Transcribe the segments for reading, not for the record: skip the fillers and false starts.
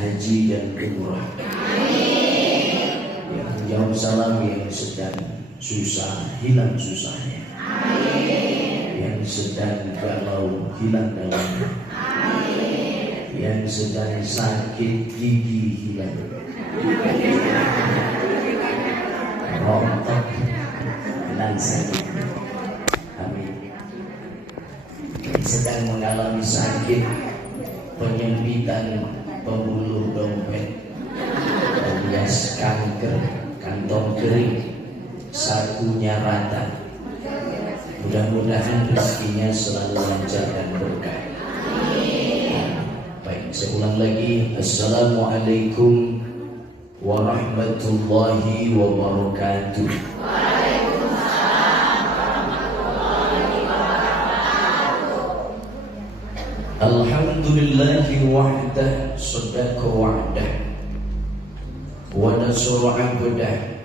haji dan umrah. Yang jauh salam yang sedang susah hilang susahnya. Yang sedang galau hilang galaunya. Yang sedang sakit gigi hilang. Rontok hilang sakit. Amin. Yang sedang mengalami sakit penyempitan pembuluh dompet, alias kanker, kantong kering, sakunya rata. Mudah-mudahan rezekinya selalu lancar dan berkah. Baik, saya ulang lagi. Assalamualaikum warahmatullahi wabarakatuh. Alhamdulillahi wahdah, sadaqa wa'dah, wa nasura abdah,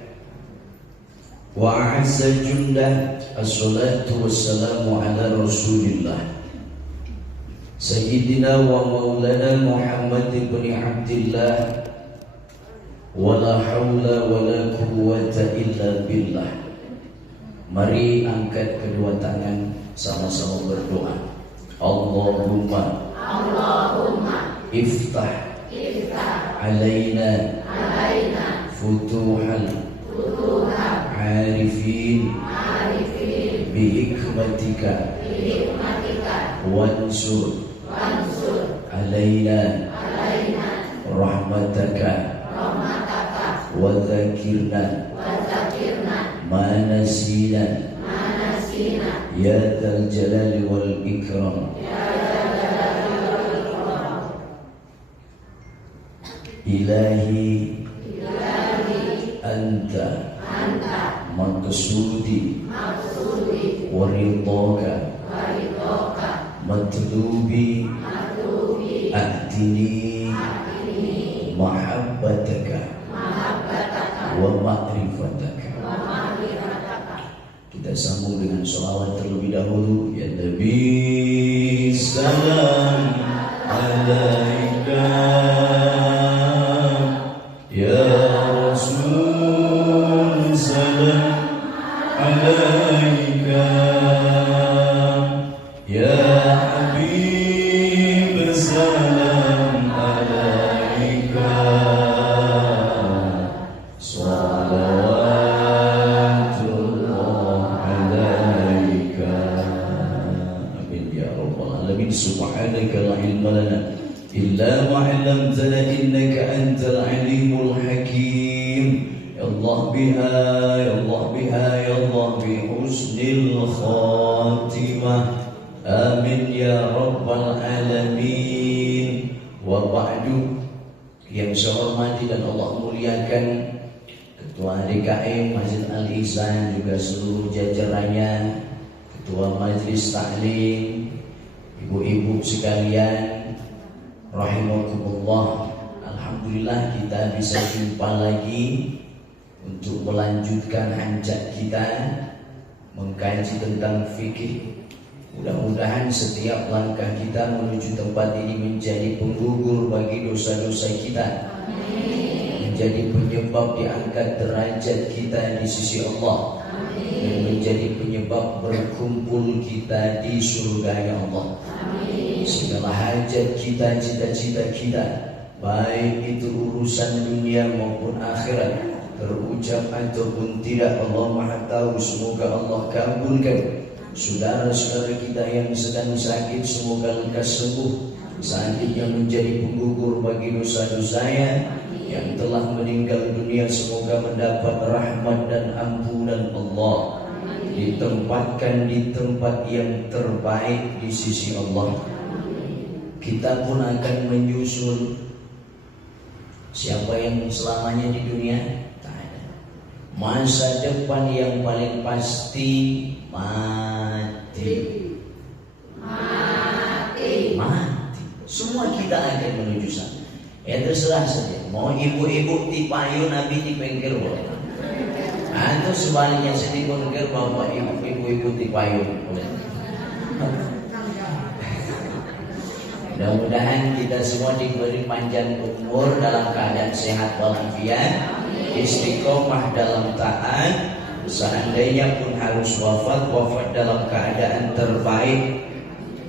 wa a'azza jundah. Assalatu wassalamu ala rasulillah Sayyidina wa maulana Muhammad ibn Abdillah, wa la hawla wa la quwwata illa billah. Mari angkat kedua tangan, sama-sama berdoa. Allahumma iftah alaina futuhal arifin bihikmatika wansur alaina rahmataka wa dzakirna manasina ya dzal jalali wal ikram. Ilahi anta maqsudi wa ridhaka matlubi ahdini mahabbataka wa ma'rifataka. Kita sambung dengan sholawat terlebih dahulu. Ya Nabi salam alaika, ya Rasul salam alaika, ya Habib salam alaika, salawatullah alaika. Amin ya rabbal alamin. Subhanaka la ilma lana illa ma 'allamtana innaka antal alimul hakim. Ya Allah biha, ya Allah biha, ya Allah bi husnil khatimah. Amin ya rabbal alamin. Wa ba'du. Yang saya hormati dan Allah muliakan Ketua DKM Masjid Al-Ihsan, juga seluruh jajarannya, Ketua Majelis Taklim, ibu-ibu sekalian, rahimakumullah. Alhamdulillah kita bisa jumpa lagi untuk melanjutkan hanjat kita mengkaji tentang fikih. Mudah-mudahan setiap langkah kita menuju tempat ini menjadi penggugur bagi dosa-dosa kita, menjadi penyebab diangkat derajat kita di sisi Allah, dan menjadi penyebab berkumpul kita di surga Allah. Segala hajat kita, cita-cita kita, baik itu urusan dunia maupun akhirat, terucap ataupun tidak, Allah Maha Tahu. Semoga Allah kabulkan. Saudara-saudara kita yang sedang sakit, semoga lekas sembuh. Seandainya menjadi penggugur bagi dosa-dosanya, yang telah meninggal dunia, semoga mendapat rahmat dan ampunan Allah, ditempatkan di tempat yang terbaik di sisi Allah. Kita pun akan menyusul. Siapa yang selamanya di dunia? Tak ada. Masa depan yang paling pasti mati. Semua kita akan menuju sana. Ya terserah saja. Mau ibu-ibu di payung, Nabi di pengkir boleh. Atau sebaliknya, saya di pengkir, bapak ibu-ibu di payung boleh. Mudah-mudahan kita semua diberi panjang umur dalam keadaan sehat walafiat, istiqomah dalam taat. Seandainya pun harus wafat, wafat dalam keadaan terbaik,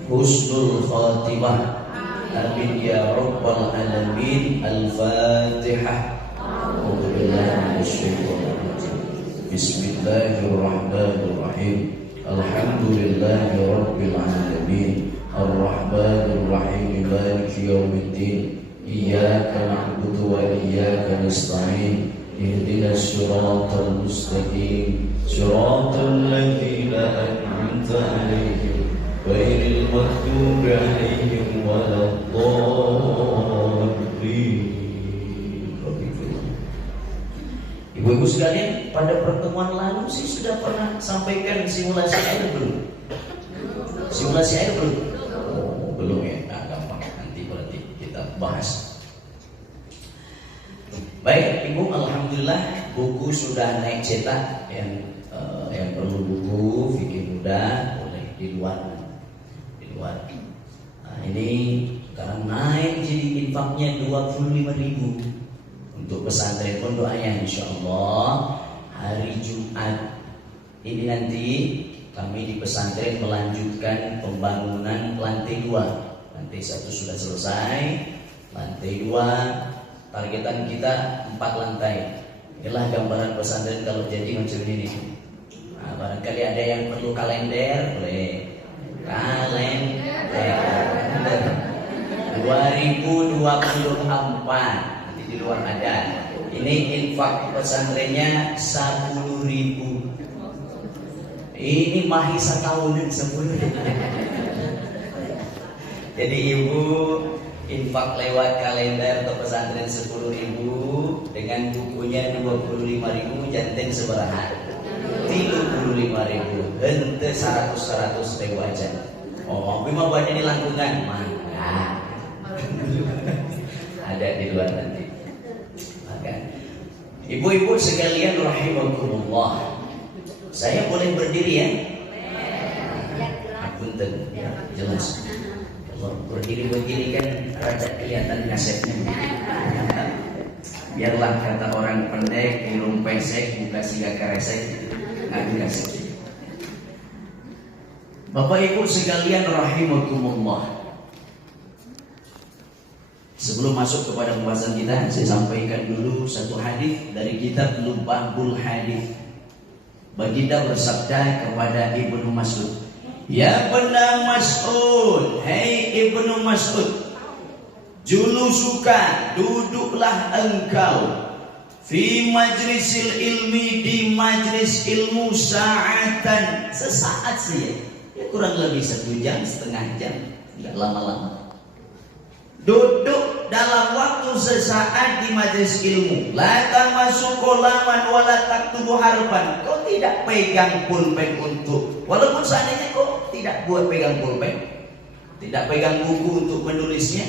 husnul khatimah. Amin ya rabbal alamin. Al-Fatihah. Bismillahirrahmanirrahim. Alhamdulillahi rabbil alamin. Ar-Rahmanir Rahim. Maliki yaumiddin. Iyyaka na'budu wa iyyaka nasta'in. Ihdinas siratal mustaqim. Siratal ladzina an'amta 'alaihim ghairil maghdubi 'alaihim waladdallin. Ibu-ibu sekalian, pada pertemuan lalu sih sudah pernah sampaikan simulasi air belum? Simulasi air belum? Belum ya, nah, gampang. Nanti berarti kita bahas. Baik, Ibu, alhamdulillah buku sudah naik cetak. Yang perlu buku fikih muda boleh di luar. Nah, ini sekarang naik jadi infaknya 25.000 untuk pesantren Pondok Ayah. Insyaallah hari Jumat ini nanti kami di pesantren melanjutkan pembangunan lantai 2. Lantai 1 sudah selesai, lantai 2 targetan kita 4 lantai. Inilah gambaran pesantren kalau jadi macam ini. Nah, barangkali ada yang perlu kalender, boleh kalender 2024 nanti di luar ada. Ini infak pesantrennya 10.000. Ini mahisa tahunan 10. Jadi ibu infak lewat kalender atau pesantren 10.000 dengan bukunya 25.000 janten seberahan 35.000 ente 100 ribu aja. Oh, memang buat ini langkungan mana? Ada di luar nanti. Maka ibu-ibu sekalian rahimakumullah. Saya boleh berdiri ya? Apunten, ya, jelas. Kalau berdiri begini kan rada kelihatan kasetnya. Biarlah kata orang pendek, irung pesek, muka siga karesek, ngadu kasek. Bapak Ibu sekalian rahimakumullah. Sebelum masuk kepada pembahasan kita, saya sampaikan dulu satu hadis dari kitab Lubabul Hadis. Baginda bersabda kepada Ibnu Mas'ud, "Ya Ibnu Mas'ud, hei Ibnu Mas'ud, julusuka, duduklah engkau fi majlisil ilmi, di majlis ilmu sa'atan, sesaat saja, ya kurang lebih 1 jam, setengah jam, enggak lama-lama. Duduk dalam waktu sesaat di majlis ilmu. La tamassu qalaman wa la taktubu harfan. Kau tidak pegang pulpen untuk, walaupun seandainya kau tidak buat pegang pulpen, tidak pegang buku untuk menulisnya,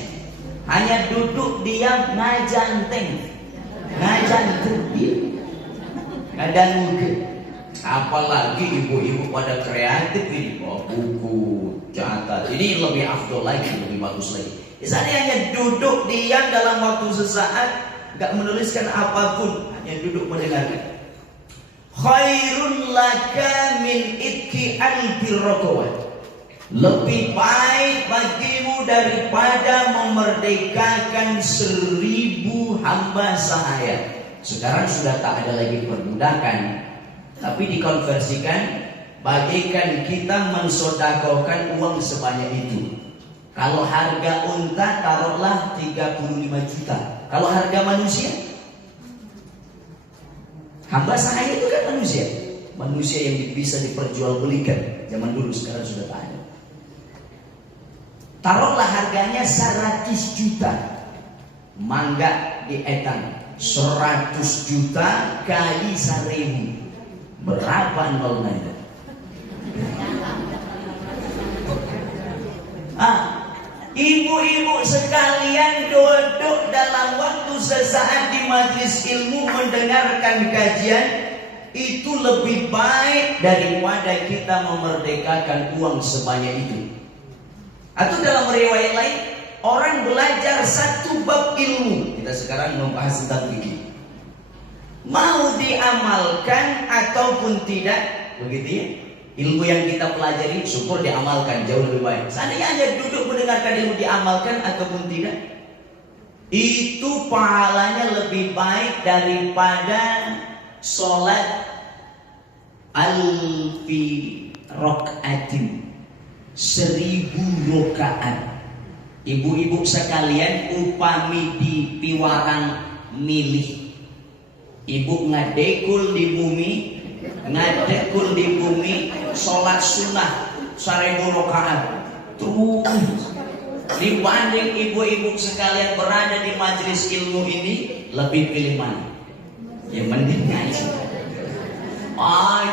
hanya duduk diam ngajanteng diam. Ngadang muka. Apalagi ibu-ibu pada kreatif ini, buku, catat. Ini lebih afdol lagi, lebih bagus lagi. Misalnya hanya duduk diam dalam waktu sesaat, gak menuliskan apapun, hanya duduk mendengarkan. Khairun laka min itki al-birraqawat. Lebih baik bagimu daripada memerdekakan 1000 hamba sahaya. Sekarang sudah tak ada lagi perbudakan, tapi dikonversikan, bagaikan kita mensodakokan uang sebanyak itu. Kalau harga unta taruhlah 35 juta. Kalau harga manusia, hamba sahaya itu kan manusia yang bisa diperjualbelikan. Zaman dulu, sekarang sudah tak ada. Taruhlah harganya 100 juta. Mangga di etang 100 juta kali 1000. Berapa nolnya itu? Ibu-ibu sekalian duduk dalam waktu sesaat di majelis ilmu mendengarkan kajian, itu lebih baik daripada kita memerdekakan uang sebanyak itu. Atau dalam riwayat lain, orang belajar satu bab ilmu. Kita sekarang membahas tentang fikih. Mau diamalkan ataupun tidak, begitu ya. Ilmu yang kita pelajari, syukur diamalkan, jauh lebih baik. Seandainya hanya duduk mendengarkan ilmu, diamalkan ataupun tidak, itu pahalanya lebih baik daripada sholat alfi rokaatin, 1000 rakaat. Ibu-ibu sekalian, upami di piwaran milih, ibu ngadekul di bumi, sholat sunnah 1000 rakaat. Terus dibanding ibu-ibu sekalian berada di majelis ilmu ini, lebih pilih mana? Ya mending ngaji.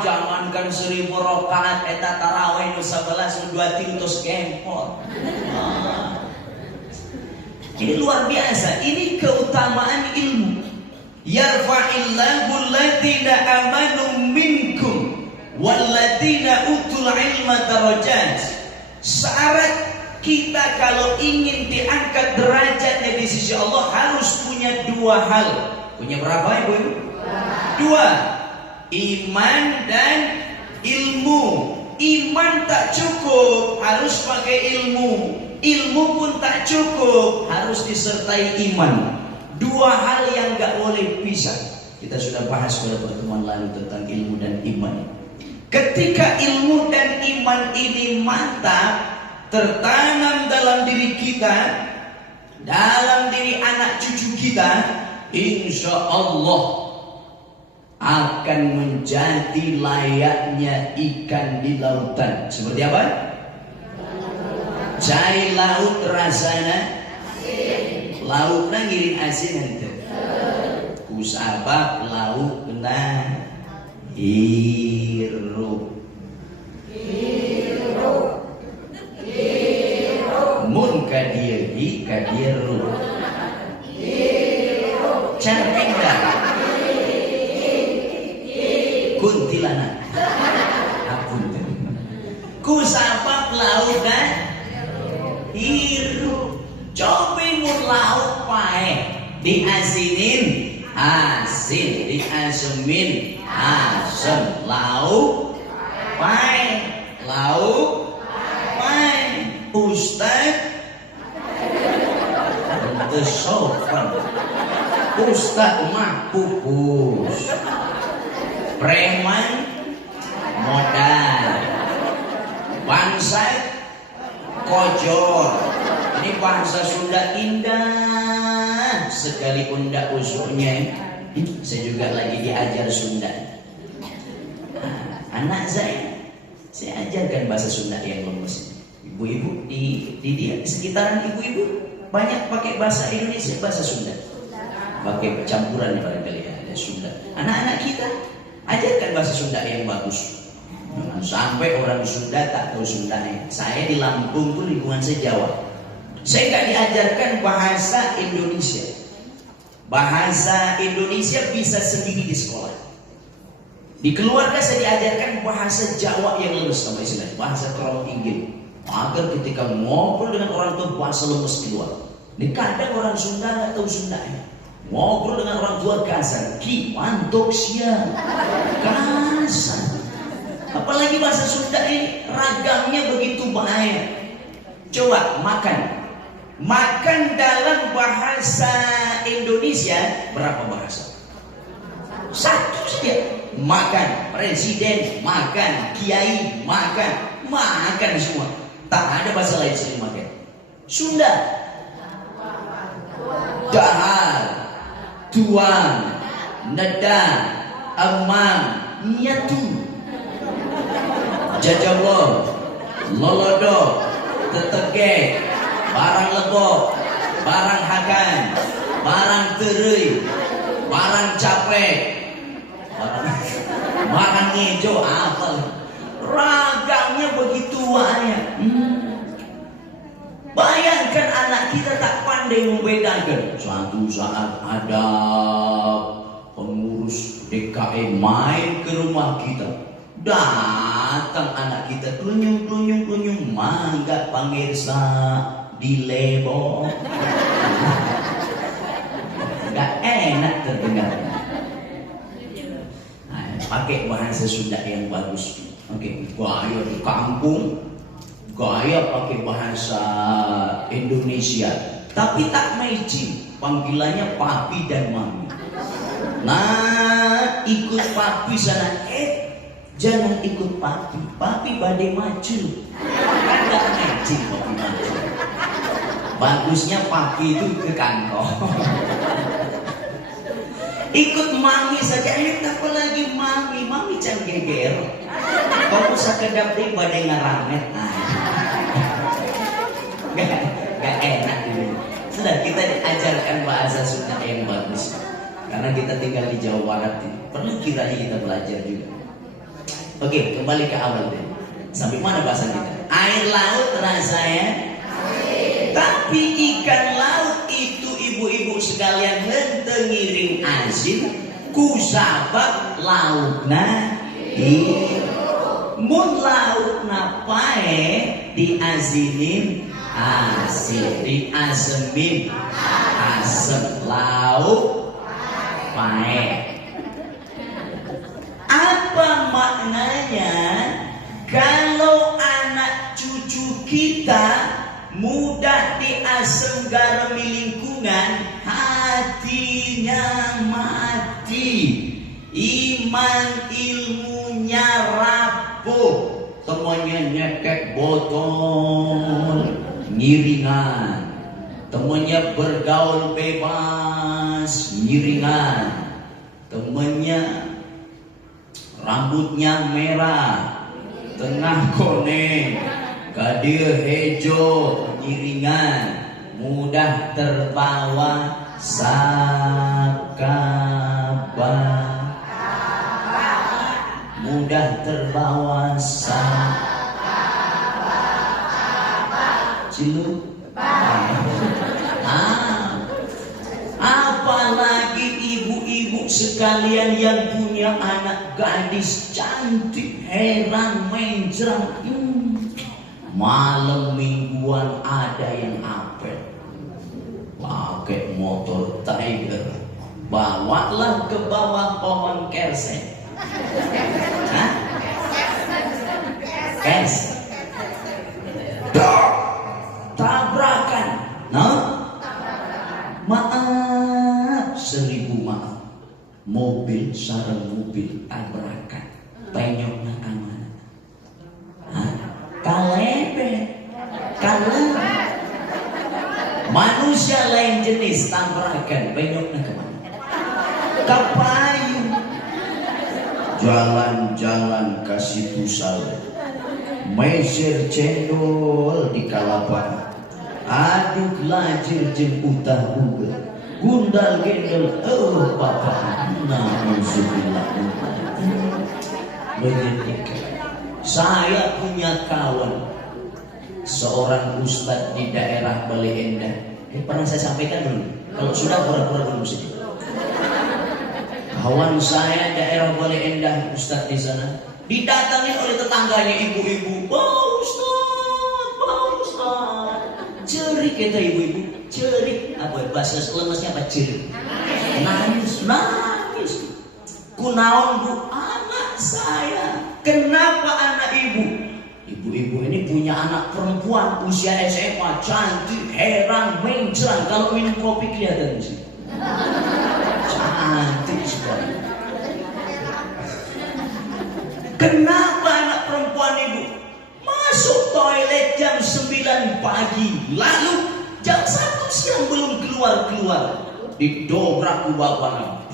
Jangankan 1000 rakaat, eta tarawih nu 11 nu 23 tos gempor. Ini luar biasa, ini keutamaan ilmu. Yarfa'illahu alladziina amanu minkum walladziina utul ilma darajat. Syarat kita kalau ingin diangkat derajatnya di sisi Allah harus punya 2 hal. Punya berapa ibu? 2. Iman dan ilmu. Iman tak cukup, harus pakai ilmu. Ilmu pun tak cukup, harus disertai iman. 2 hal yang gak boleh pisah. Kita sudah bahas pada pertemuan lalu tentang ilmu dan iman. Ketika ilmu dan iman ini mantap, tertanam dalam diri kita, dalam diri anak cucu kita, insya Allah akan menjadi layaknya ikan di lautan. Seperti apa? Cai laut rasana lautnya ngiring asin itu. Kusabab lautnya hirup. Mun kadiehi kadieru. Cantik dah. Kuntilanak. Ampun. Kusabab lautnya hirup. Coba mun laut pae, diasinin asin, diasemin asem. Laut pae, laut pae. Ustaz ente sopan, ustaz mah pupus, preman modal, bangsat kojor. Ini bahasa Sunda indah, sekalipun ndak usulnya. Saya juga lagi diajar Sunda. Anak saya ajarkan bahasa Sunda yang lemes. Ibu-ibu di sekitaran ibu-ibu banyak pakai bahasa Indonesia, bahasa Sunda. Pakai campuran barangkali ada Sunda. Anak-anak kita ajarkan bahasa Sunda yang bagus. Jangan sampai orang Sunda tak tahu Sundanya. Saya di Lampung tuh lingkungan saya Jawa. Saya nggak diajarkan bahasa Indonesia. Bahasa Indonesia bisa sendiri di sekolah. Di keluarga saya diajarkan bahasa Jawa yang lemes sama istilah, bahasa Kerong Inggil. Agar ketika ngobrol dengan orang tua bahasa lemes di luar. Ini kadang orang Sunda nggak tahu Sundanya. Ngobrol dengan orang tua kasar, ki mantok siang, kasar. Apalagi bahasa Sunda ini ragamnya begitu bahaya. Coba makan dalam bahasa Indonesia berapa bahasa? 1 saja. Makan, presiden makan, kiai makan semua. Tak ada bahasa lain selain makan. Sunda dahar, tuang, neda, emam, nyatu, jajawo, lolodo, tetege, barang lebok, barang hakan, barang terui, barang capek, barang ngejo, apa? Ragamnya begitu banyak. Bayangkan anak kita tak pandai membedakan. Suatu saat ada pengurus DKI main ke rumah kita. Datang anak kita klunyung, mangga pemirsa, dilebo. Nggak enak terdengar. Nah, pakai bahasa Sunda yang bagus. Oke, gaya di kampung, gaya pakai bahasa Indonesia. Tapi tak matching, panggilannya papi dan mami. Nah, ikut papi sana, jangan ikut papi. Papi badai maju. Enggak matching papi maju. Bagusnya papi itu ke kantong. Ikut mami saja, apa lagi mami? Mami jangan geger. Kau usah kedap deh badai ngaramet. Gak enak ini. Sudah kita diajarkan bahasa Sunda yang bagus. Karena kita tinggal di Jawa Barat ini. Perlu kiranya kita belajar juga. Oke, kembali ke awal deh. Sampai mana bahasa kita? Air laut rasanya. Tapi ikan laut itu ibu-ibu sekalian hentengiring asin kusabak lautna mun lautna pae diazinin asin diasemin asem laut pae. Apa maknanya kalau anak cucu kita mudah diasem garami lingkungan, hatinya mati, iman ilmunya rapuh, temannya nyekek botol, ngiringan, temannya bergaul bebas, ngiringan, temannya rambutnya merah, tengah koneng, gadir hejo, ngiringan, mudah terbawa sakaba, mudah terbawa sakaba, cilu. Apalagi ibu-ibu sekalian yang punya anak gadis cantik, heran menjerang. Malam mingguan ada yang apel, pakai motor Tiger, bawalah ke bawah pohon kersen. Kersen. Tabrakan. Maaf, 1000 maaf. Mobil sareng mobil tabrakan. Penyokna aman. Kalebe, manusia lain jenis tabrakan, penyokna kemana? Kapayung. Jalan-jalan kasih pusal, meser cendol di kalapan, aduk lajir jemputah buga, gundal gendel, papa, na'udzubillah. Menyedihkan. Saya punya kawan seorang ustadz di daerah Bale Endah. Pernah saya sampaikan belum? Kalau sudah pura-pura belum sedih. Kawan saya daerah Bale Endah, ustadz di sana, didatangi oleh tetangganya ibu-ibu. Pak Ustadz, cerik kata ibu-ibu, cerik. Apa bahasa lemesnya apa cerik? Nangis. Kunaon bu, anak saya. Kenapa anak ibu? Ibu-ibu ini punya anak perempuan usia SMA, cantik, heran, menjerang. Kalau minum kopi kelihatan di sini. Cantik sekali. Kenapa anak perempuan ibu masuk toilet jam 9 pagi, lalu jam 1 siang belum keluar-keluar, didobrak ke bapaknya.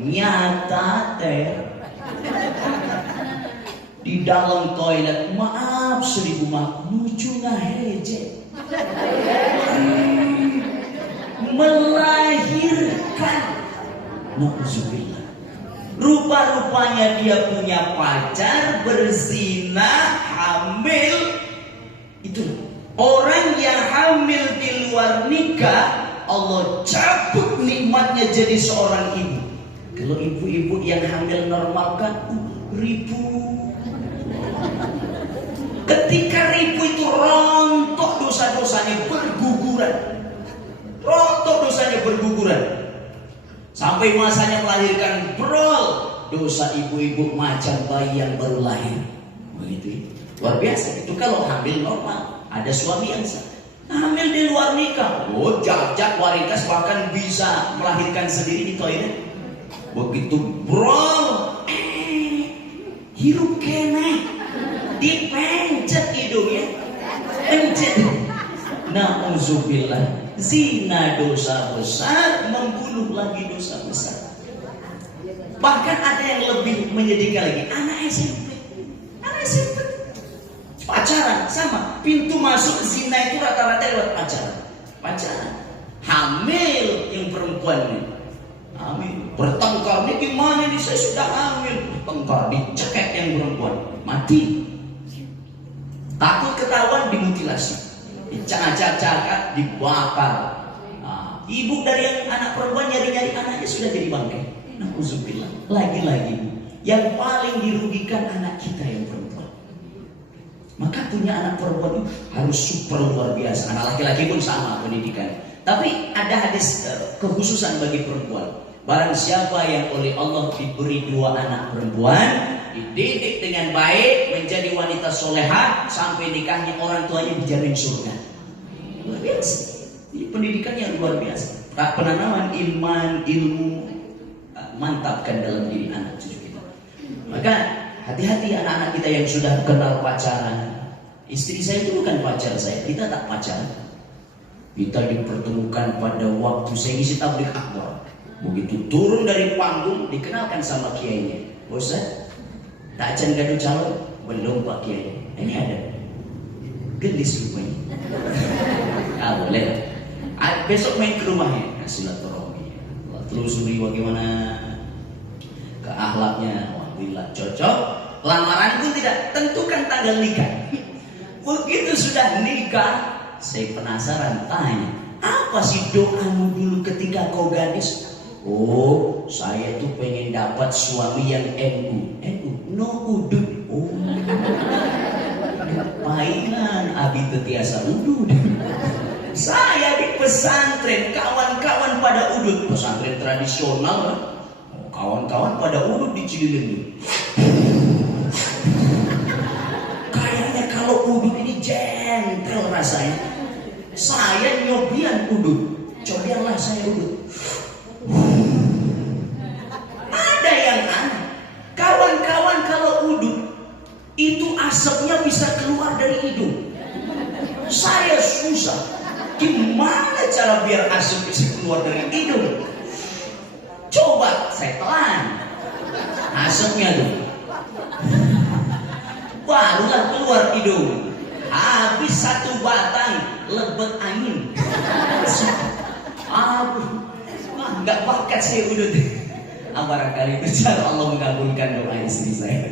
Nyata di dalam toilet, maaf 1000 maaf, lucu nggak heje, melahirkan. Na'udzubillah. Rupa-rupanya dia punya pacar, berzina, hamil. Itu orang yang hamil di luar nikah, Allah cabut nikmatnya jadi seorang ibu. Kalau ibu-ibu yang hamil normal kan ribu. Ketika ribu itu rontok dosa-dosanya berguguran. Rontok dosanya berguguran. Sampai masanya melahirkan, brol, dosa ibu-ibu macam bayi yang baru lahir. Begitu. Luar biasa. Itu kalau hamil normal. Ada suami yang hamil di luar nikah. Oh, jak-jak warikas bahkan bisa melahirkan sendiri di toilet. Begitu brol, hirup kene, dipencet hidungnya, pencet. Na'udzubillah, zina dosa besar, membunuh lagi dosa besar. Bahkan ada yang lebih menyedihkan lagi, anak SMP. Anak SMP pacaran sama, pintu masuk zina itu rata-rata lewat pacaran. Hamil yang perempuan ini, hamil, bertengkar, ini gimana nih, saya sudah hamil, bertengkar, dicekek yang perempuan, mati. Takut ketahuan, dimutilasi, dicacak-cacak, dibakar. Ibu dari yang anak perempuan nyari-nyari anaknya sudah jadi bangkai. Na'udzubillah. Lagi-lagi yang paling dirugikan anak kita yang perempuan. Maka punya anak perempuan harus super luar biasa. Anak laki-laki pun sama pendidikan. Tapi ada hadis kekhususan bagi perempuan. Barang siapa yang oleh Allah diberi 2 anak perempuan, dididik dengan baik, menjadi wanita solehah, sampai nikahnya orang tuanya dijamin surga. Luar biasa. Ini pendidikan yang luar biasa. Penanaman ilmu mantapkan dalam diri anak cucu kita. Maka hati-hati anak-anak kita yang sudah kenal pacaran. Istri saya itu bukan pacar saya, kita tak pacaran. Kita dipertemukan pada waktu saya ngisi tabligh akbar. Begitu turun dari panggung, dikenalkan sama kiainya. Ustaz, tak acan gaduh calon, belum Pak Kiai. Ini ada gendis rupanya. Boleh. Besok main ke rumahnya, silaturahmi. Telusuri bagaimana ke akhlaknya. Alhamdulillah cocok. Lamaran pun tidak, tentukan tanggal nikah. Begitu sudah nikah, saya penasaran, tanya, apa sih doamu dulu ketika kau gadis? Oh, saya tuh pengen dapat suami yang NU, no udud. Oh, painan abi tetiasa udud. Saya di pesantren, kawan-kawan pada udud, pesantren tradisional. Kawan-kawan pada udud di Cililin. Kayaknya kalau udud ini gentle rasanya. Saya nyobian udud, cobianlah saya udud. Ada yang aneh. Kawan-kawan kalau udud itu asapnya bisa keluar dari hidung. Saya susah. Gimana cara biar asap bisa keluar dari hidung? Coba saya telan asapnya tuh, barulah keluar hidung. Habis 1 batang lebet angin. Nggak bakat saya udut. Barangkali itu cara Allah mengabulkan doa istri saya.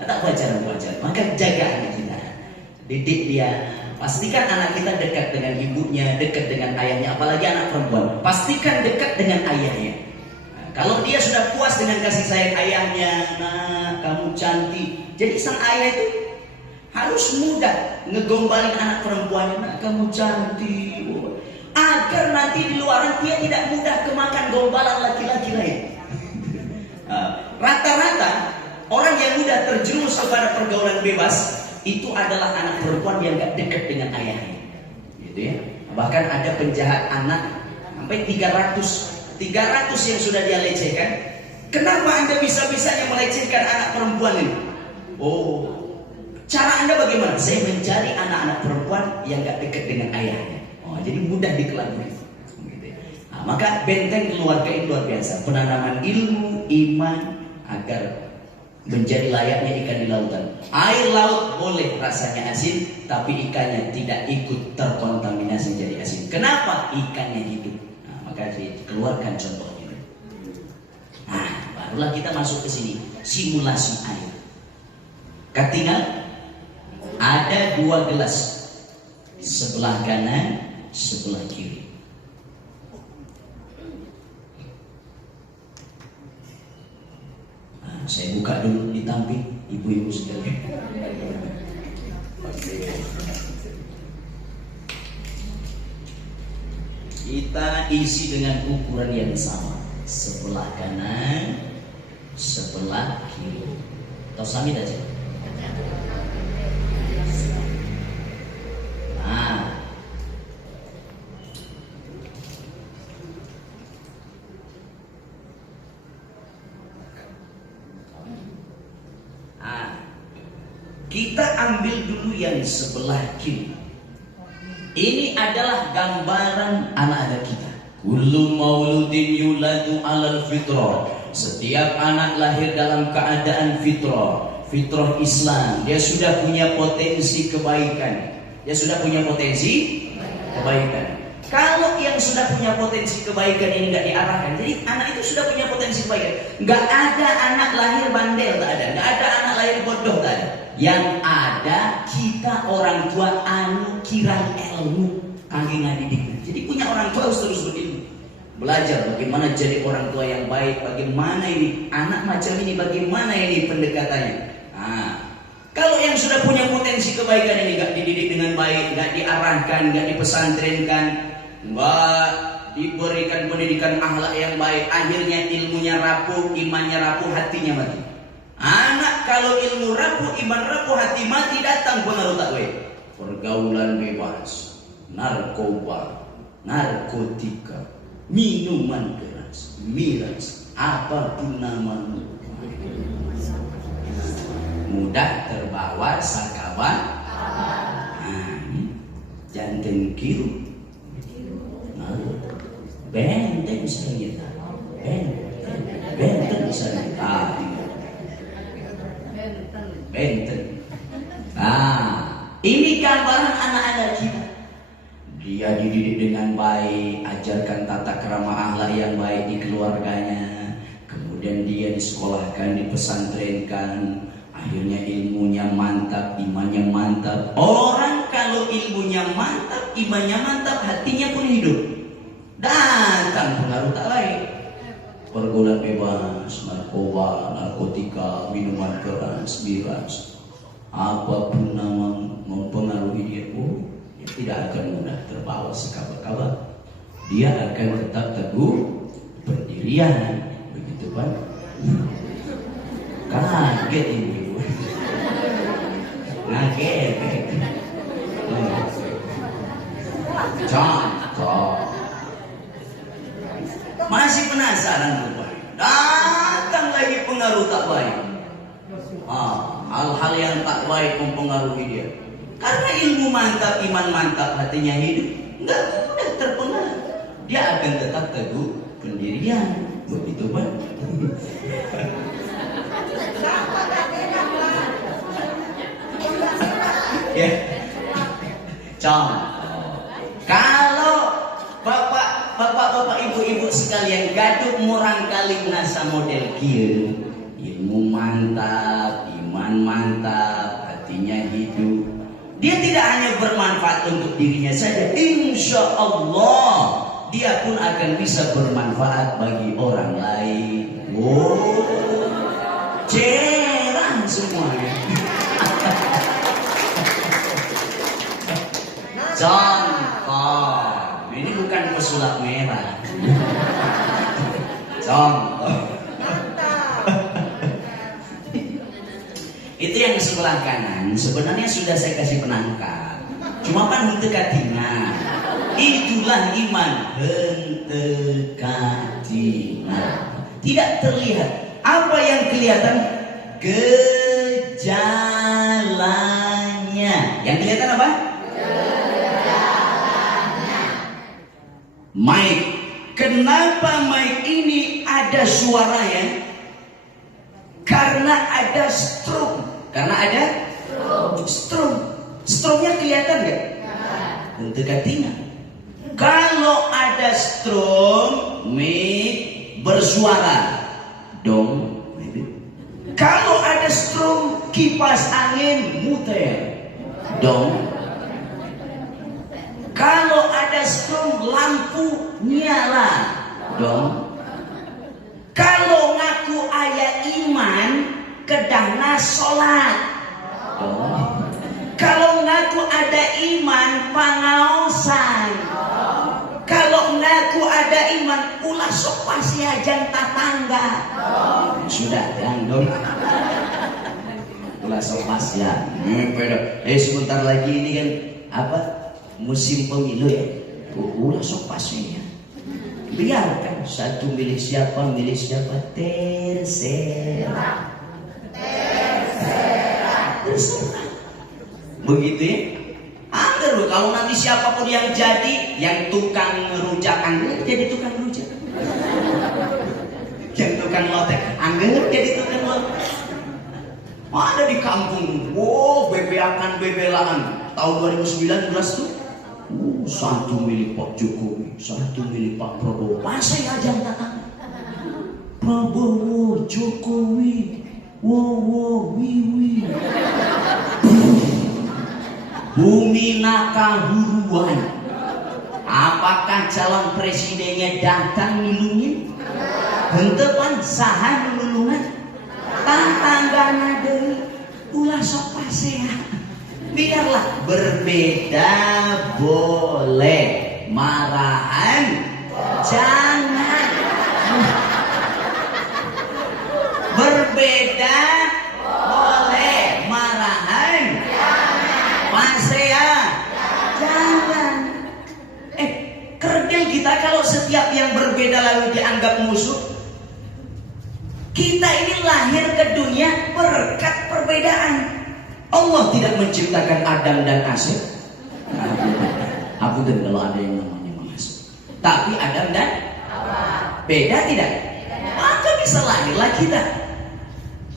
Tak pacaran. Maka jaga anak kita, didik dia. Pastikan anak kita dekat dengan ibunya, dekat dengan ayahnya. Apalagi anak perempuan, pastikan dekat dengan ayahnya. Kalau dia sudah puas dengan kasih sayang ayahnya, nah kamu cantik. Jadi sang ayah itu harus mudah ngegombalin anak perempuannya, nah kamu cantik. Agar nanti di luaran dia tidak mudah kemakan gombalan laki-laki lain. Rata-rata orang yang mudah terjerumus kepada pergaulan bebas itu adalah anak perempuan yang gak dekat dengan ayahnya, gitu ya. Bahkan ada penjahat anak sampai 300 yang sudah dia lecehkan. Kenapa Anda bisa-bisanya melecehkan anak perempuan ini? Oh, cara Anda bagaimana? Saya mencari anak-anak perempuan yang gak dekat dengan ayahnya. Oh, jadi mudah dikelabui. Gitu ya. Maka benteng keluarga itu luar biasa. Penanaman ilmu, iman agar menjadi layaknya ikan di lautan. Air laut boleh rasanya asin, tapi ikannya tidak ikut terkontaminasi jadi asin. Kenapa? Ikannya hidup. Maka dikeluarkan contohnya. Barulah kita masuk ke sini, simulasi air. Tinggal ada 2 gelas, sebelah kanan, sebelah kiri. Saya buka dulu di tamping ibu-ibu sekalian. Kita isi dengan ukuran yang sama, sebelah kanan, sebelah kiri. Atau samit aja. Nah, kita ambil dulu yang sebelah kiri. Ini adalah gambaran anak-anak kita. Kullu mauludin yuladu alal fitrah. Setiap anak lahir dalam keadaan fitrah, fitrah Islam. Dia sudah punya potensi kebaikan. Dia sudah punya potensi kebaikan. Kalau yang sudah punya potensi kebaikan ini nggak diarahkan, jadi anak itu sudah punya potensi kebaikan. Nggak ada anak lahir bandel, tak ada. Nggak ada anak lahir bodoh, tak ada. Yang ada kita orang tua anu kirang ilmu kangge ngadidik. Jadi punya orang tua harus terus berilmu, belajar bagaimana jadi orang tua yang baik, bagaimana ini anak macam ini, bagaimana ini pendekatannya. Nah, kalau yang sudah punya potensi kebaikan ini nggak dididik dengan baik, nggak diarahkan, nggak dipesantrenkan, nggak diberikan pendidikan akhlak yang baik, akhirnya ilmunya rapuh, imannya rapuh, hatinya mati. Anak kalau ilmu rapuh, iman rapuh, hati mati, datang pengaruh takwa. Pergaulan bebas, narkoba, narkotika, minuman keras, miras, apapun namanya, mudah terbawa sakaban. Jantan kiru, benteng saya, benteng saya. Benteng. Nah, ini gambaran anak-anak kita. Dia dididik dengan baik, ajarkan tata krama akhlak yang baik di keluarganya. Kemudian dia disekolahkan, dipesantrenkan. Akhirnya ilmunya mantap, imannya mantap. Orang kalau ilmunya mantap, imannya mantap, hatinya pun hidup. Datang pengaruh tak baik. Pergaulan bebas, narkoba, narkotika, minuman keras, miras, apapun nama mempengaruhi dia, dia tidak akan mudah terbawa sekabar-kabar. Dia akan tetap teguh pendirian, begitu kan? Kaget ibu, kaget. Contoh. Masih penasaran rupanya? Datang lagi pengaruh tak baik. Hal-hal yang tak baik mempengaruhi dia. Karena ilmu mantap, iman mantap, hatinya hidup, nggak mudah terpengaruh. Dia akan tetap teguh pendirian. Begitu kan? Ya. Contoh. Kalau Bapak, ibu-ibu sekalian gaduh murang kali nasa model kieu, ilmu mantap, iman mantap, hatinya hidup. Dia tidak hanya bermanfaat untuk dirinya saja, insya Allah dia pun akan bisa bermanfaat bagi orang lain. Cerah semuanya. Contoh. Ini bukan pesulap merah. Contoh. Itu yang di sebelah kanan. Sebenarnya sudah saya kasih penangkap. Cuma kan henteu katingan. Itulah iman, henteu katingan. Tidak terlihat. Apa yang kelihatan? Gejalanya. Yang kelihatan apa? Mic. Kenapa mic ini ada suaranya? Karena ada strum. Karena ada strum. Strumnya kelihatan nggak? Untuk katingan. Kalau ada strum, mic bersuara. Dong. Kalau ada strum kipas angin muter. Dong. Kalau ada strum lampu nyala dong. Kalau ngaku aya iman kedahna sholat dong. Kalau ada iman pangaosan. Kalau ngaku ada iman, ulah sok pasti ajan tetangga. Sudah, jangan dong. Ulah sok pasti ya. Sebentar lagi ini kan apa? Musim pemilu ya. Ulah sok pasti ya. Biarkan satu milih siapa terserah. Begitu ya. Agar kalau nanti siapapun yang jadi, yang tukang rujakan jadi tukang rujak, yang tukang lotek angger jadi tukang lotek. Ada di kampung, bebelaan tahun 2019 tuh, satu milik Pak Jokowi, satu milik Pak Prabowo. Masa ya jangan datang Prabowo Jokowi, wiwi. Bumi nakahuruan. Apakah calon presidennya datang nilungin? Hentepan saha nulungan. Tantangan deui ulah sok pasea. Biarlah berbeda boleh, marahan jangan. Berbeda boleh, marahan pasea jangan. Kerdil kita kalau setiap yang berbeda lalu dianggap musuh. Kita ini lahir ke dunia berkat perbedaan. Allah tidak menciptakan Adam dan Asep. Aku dan kalau ada yang namanya Mas. Tapi Adam dan beda tidak? Maka bisa lahirlah kita.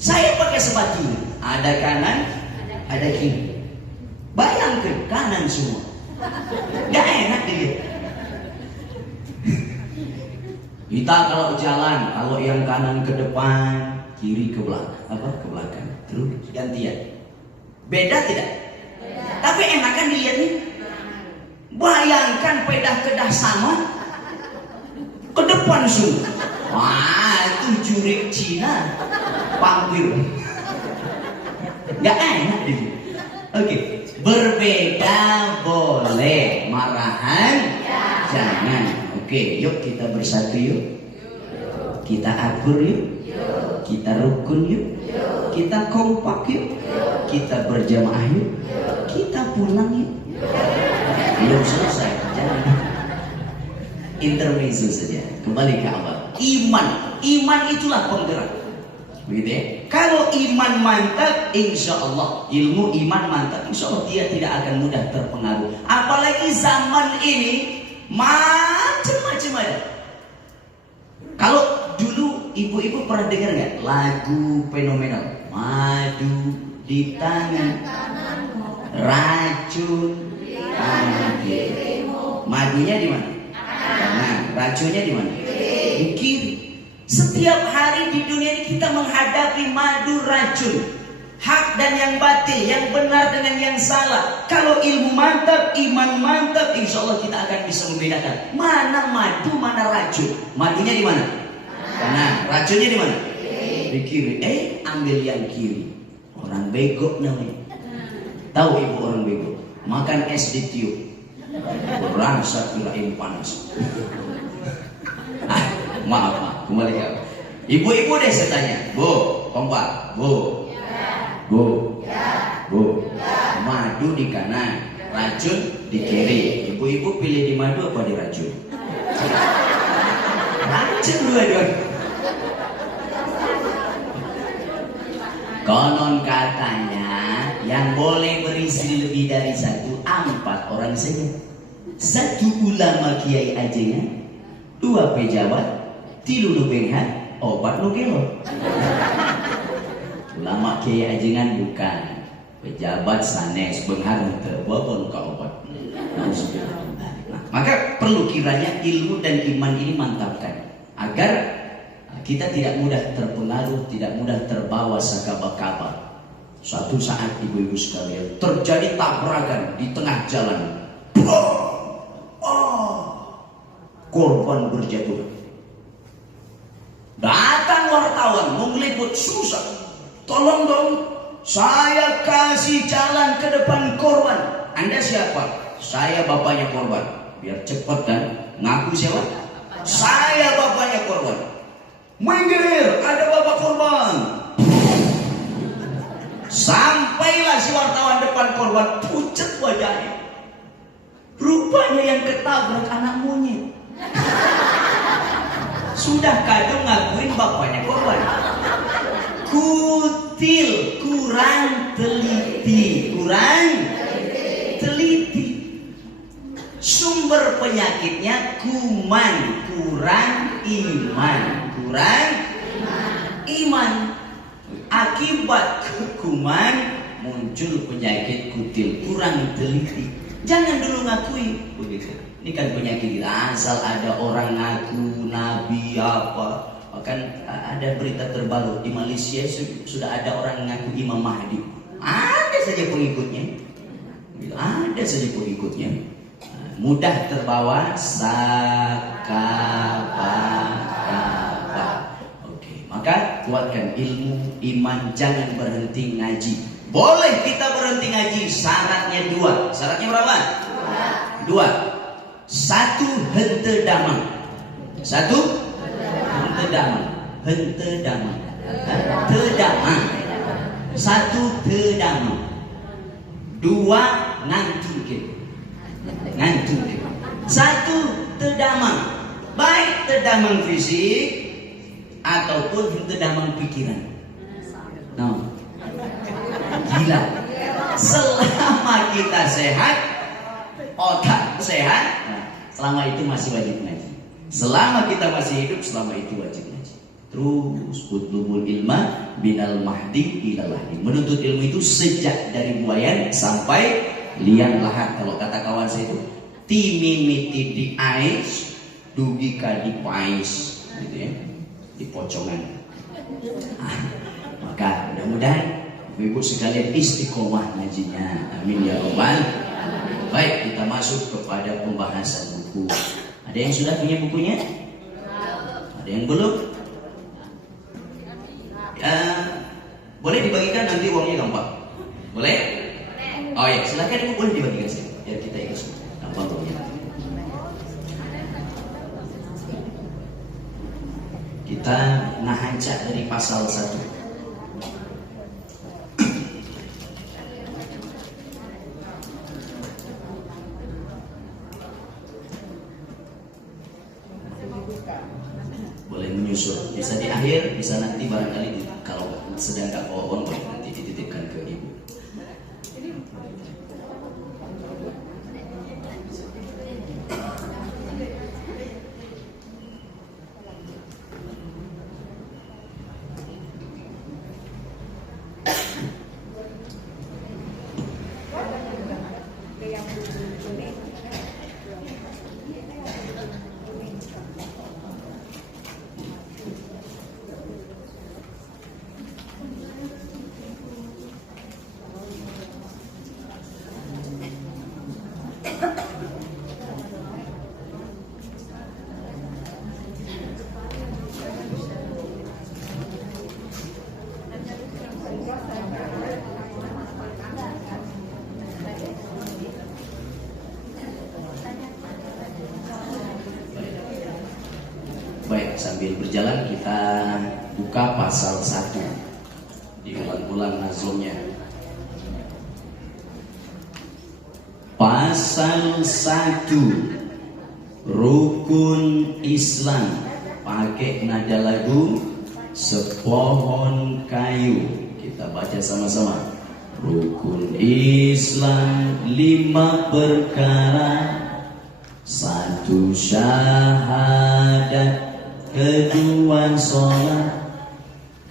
Saya pakai sepatu, ada kanan, ada kiri. Bayangkan kanan semua. Gak enak dilihat. Kita kalau jalan, kalau yang kanan ke depan, kiri ke belakang, ke belakang, terus gantian. Beda tidak? Beda. Tapi enakan dilihat nih. Bayangkan pedah-kedah sama, ke depan semua. Wah, itu jurik Cina, pampir. Gak enak dilihat. Oke, berbeda boleh, marahan jangan. Oke, yuk kita bersatu yuk. Kita akur yuk. Kita rukun yuk. Kita kompak yuk. Kita berjamaah yuk. Kita pulang yuk. Belum selesai, jangan. Intermezzo saja. Kembali ke awal. Iman itulah penggerak. Begitu ya. Kalau iman mantap, insya Allah ilmu iman mantap, insya Allah dia tidak akan mudah terpengaruh. Apalagi zaman ini macam-macam ada. Kalau dulu ibu-ibu pernah dengar nggak lagu fenomenal? Madu di tangan, racun di tangan kirimu. Madunya di mana? Kanan. Racunnya di mana? Di kiri. Setiap hari di dunia ini kita menghadapi madu racun, hak dan yang batil, yang benar dengan yang salah. Kalau ilmu mantap, iman mantap, insya Allah kita akan bisa membedakan mana madu, mana racun. Madunya di mana? Kanan. Racunnya di mana? Di kiri. Ambil yang kiri. Orang bego namanya. Tahu ibu orang bego? Makan es di tiup. Berasa kirain panas. Maaf, kembali ke ibu-ibu deh saya tanya. Bu, kompak, bu. Madu di kanan, racun di kiri. Ibu-ibu pilih di madu apa di racun? Racun dua-dua. Konon katanya yang boleh beristri lebih dari 1, 4 orang saja. 1 ulama kiai ajengan, 2 pejabat, 3 nu benghan, 4 nu gelo. Ulama kiai ajengan bukan, pejabat sanes benghar teu bobon ka 4. Nah, maka perlu kiranya ilmu dan iman ini mantapkan agar kita tidak mudah terpengaruh, tidak mudah terbawa sakaba-kaba. Suatu saat ibu-ibu sekalian terjadi tabrakan di tengah jalan. Korban berjatuhan. Datang wartawan meliput, susah. Tolong dong, saya kasih jalan ke depan korban. Anda siapa? Saya bapaknya korban. Biar cepat kan. Ngaku siapa? Saya bapaknya korban. Minggir, ada bapak korban. Sampailah si wartawan depan korban, pucat wajahnya. Rupanya yang ketabrak anak monyet. Sudah kadung ngakuin bapaknya korban. Kutil, kurang teliti. Sumber penyakitnya kuman, kurang iman. Akibat kuman muncul penyakit kutil, kurang teliti. Jangan dulu ngakui begitu. Ini kan penyakit kita. Asal ada orang ngaku nabi apa. Bahkan ada berita terbaru di Malaysia sudah ada orang ngaku Imam Mahdi. Ada saja pengikutnya. Ada saja pengikutnya. Mudah terbawa sakabaka. Oke, maka kuatkan ilmu, iman, jangan berhenti ngaji. Boleh kita berhenti ngaji, syaratnya 2. Syaratnya berapa? 2. 1, hente damang. 1, hente damang. 1, tedamang. 2, ngantukin. 1, tedamang. Baik tedamang fisik ataupun tedamang pikiran. No. Gila. Selama kita sehat, otak sehat, selama itu masih wajib ngaji. Selama kita masih hidup, selama itu wajib ngaji. Terus utlubul ilma minal mahdi ila lahdi. Menuntut ilmu itu sejak dari buayan sampai liang lahat. Kalau kata kawan saya itu timimiti di ais, dugika di pais, gitu ya, di pocongan. Maka mudah-mudahan ibu sekalian istiqomah ngajinya. Amin ya rabbal. Baik, kita masuk kepada pembahasan buku. Ada yang sudah punya bukunya? Ada yang belum? Ya, boleh dibagikan nanti uangnya gampang. Boleh? Oh ya, silakan ibu boleh dibagikan sih, biar kita ikut gampang uangnya. Kita ngahancak dari pasal 1. Boleh menyusul, bisa di akhir, bisa nanti barangkali kalau sedang nggak bawa uang boleh nanti dititipkan ke ibu. Baik, sambil berjalan kita buka pasal 1. Diulang-ulang nazomnya. Pasal 1, rukun Islam. Pakai nada lagu Sepohon Kayu. Kita baca sama-sama. Rukun Islam 5 perkara. 1 syahadat, 2 sholat,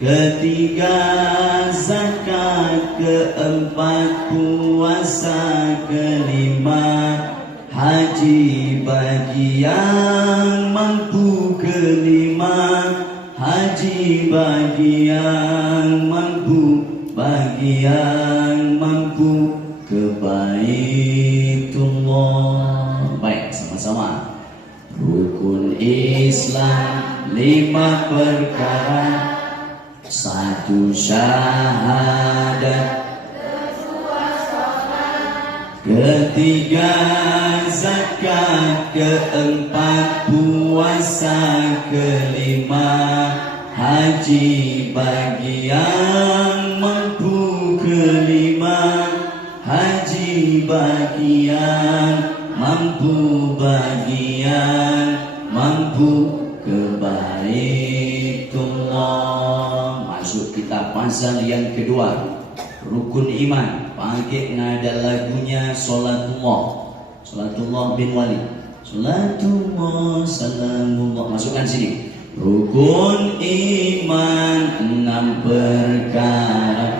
3 zakat, 4 puasa, 5 haji bagi yang mampu, 5 haji bagi yang mampu, bagi yang mampu ke Baitullah. Baik, sama-sama. Rukun Islam 5 perkara. 1 syahadat, ketiga zakat, keempat puasa, kelima haji bagi yang mampu, kelima haji bagi yang mampu, bagi yang mampu ke Baitullah. Masuk kita pasal yang kedua, rukun iman. Pakai nada lagunya Sholatullah, Sholatullah bin Walid, Sholatullah salamullah. Masukkan sini. Rukun iman 6 perkara.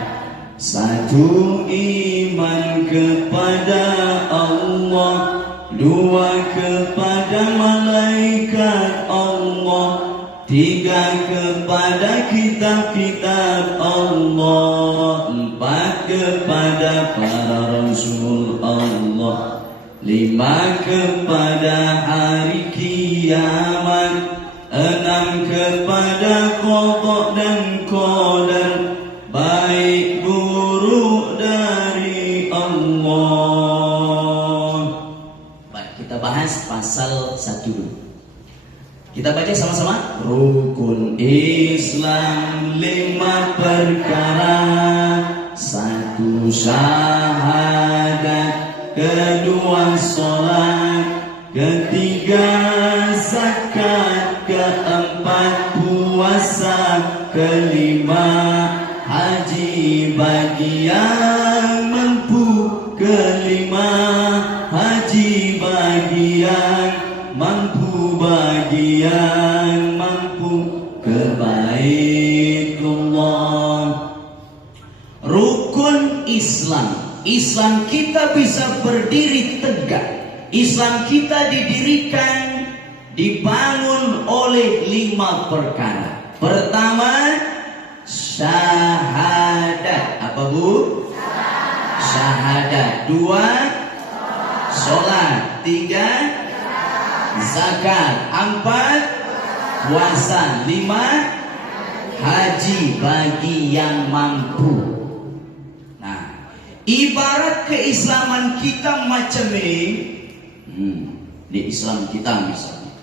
1. Iman kepada Allah, 2. kepada malaikat Allah, 3. kepada kitab-kitab Allah, 4. kepada para rasul Allah, 5. kepada hari kiamat, 6. kepada qada dan qadar, baik buruk dari Allah. Baik, kita bahas pasal 1 dulu. Kita baca sama-sama. Rukun Islam 5 perkara. 1. syahadat, 2. sholat, 3. zakat, 4. puasa, 5. haji bagi yang mampu, 5. haji bagi yang mampu, bagi yang mampu ke Baitullah. Rukun Islam. Islam kita bisa berdiri tegak. Islam kita didirikan, dibangun oleh 5 perkara. Pertama, syahadat. Apa Bu? Syahadat. 2. sholat. 3. zakat. 4. puasa. 5. haji bagi yang mampu. Nah, ibarat keislaman kita macam ini. Di Islam kita misalnya,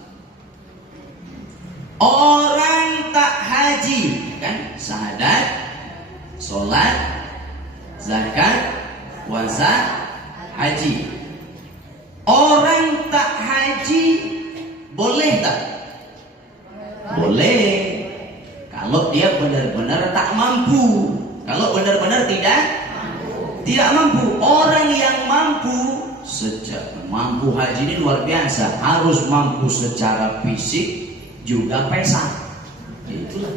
orang tak haji, kan? Syahadat, sholat, zakat, puasa, haji. Orang tak haji boleh tak? Boleh, kalau dia benar-benar tak mampu. Kalau benar-benar tidak mampu. Orang yang mampu, sejak mampu haji ini luar biasa, harus mampu secara fisik juga pesan. Itulah,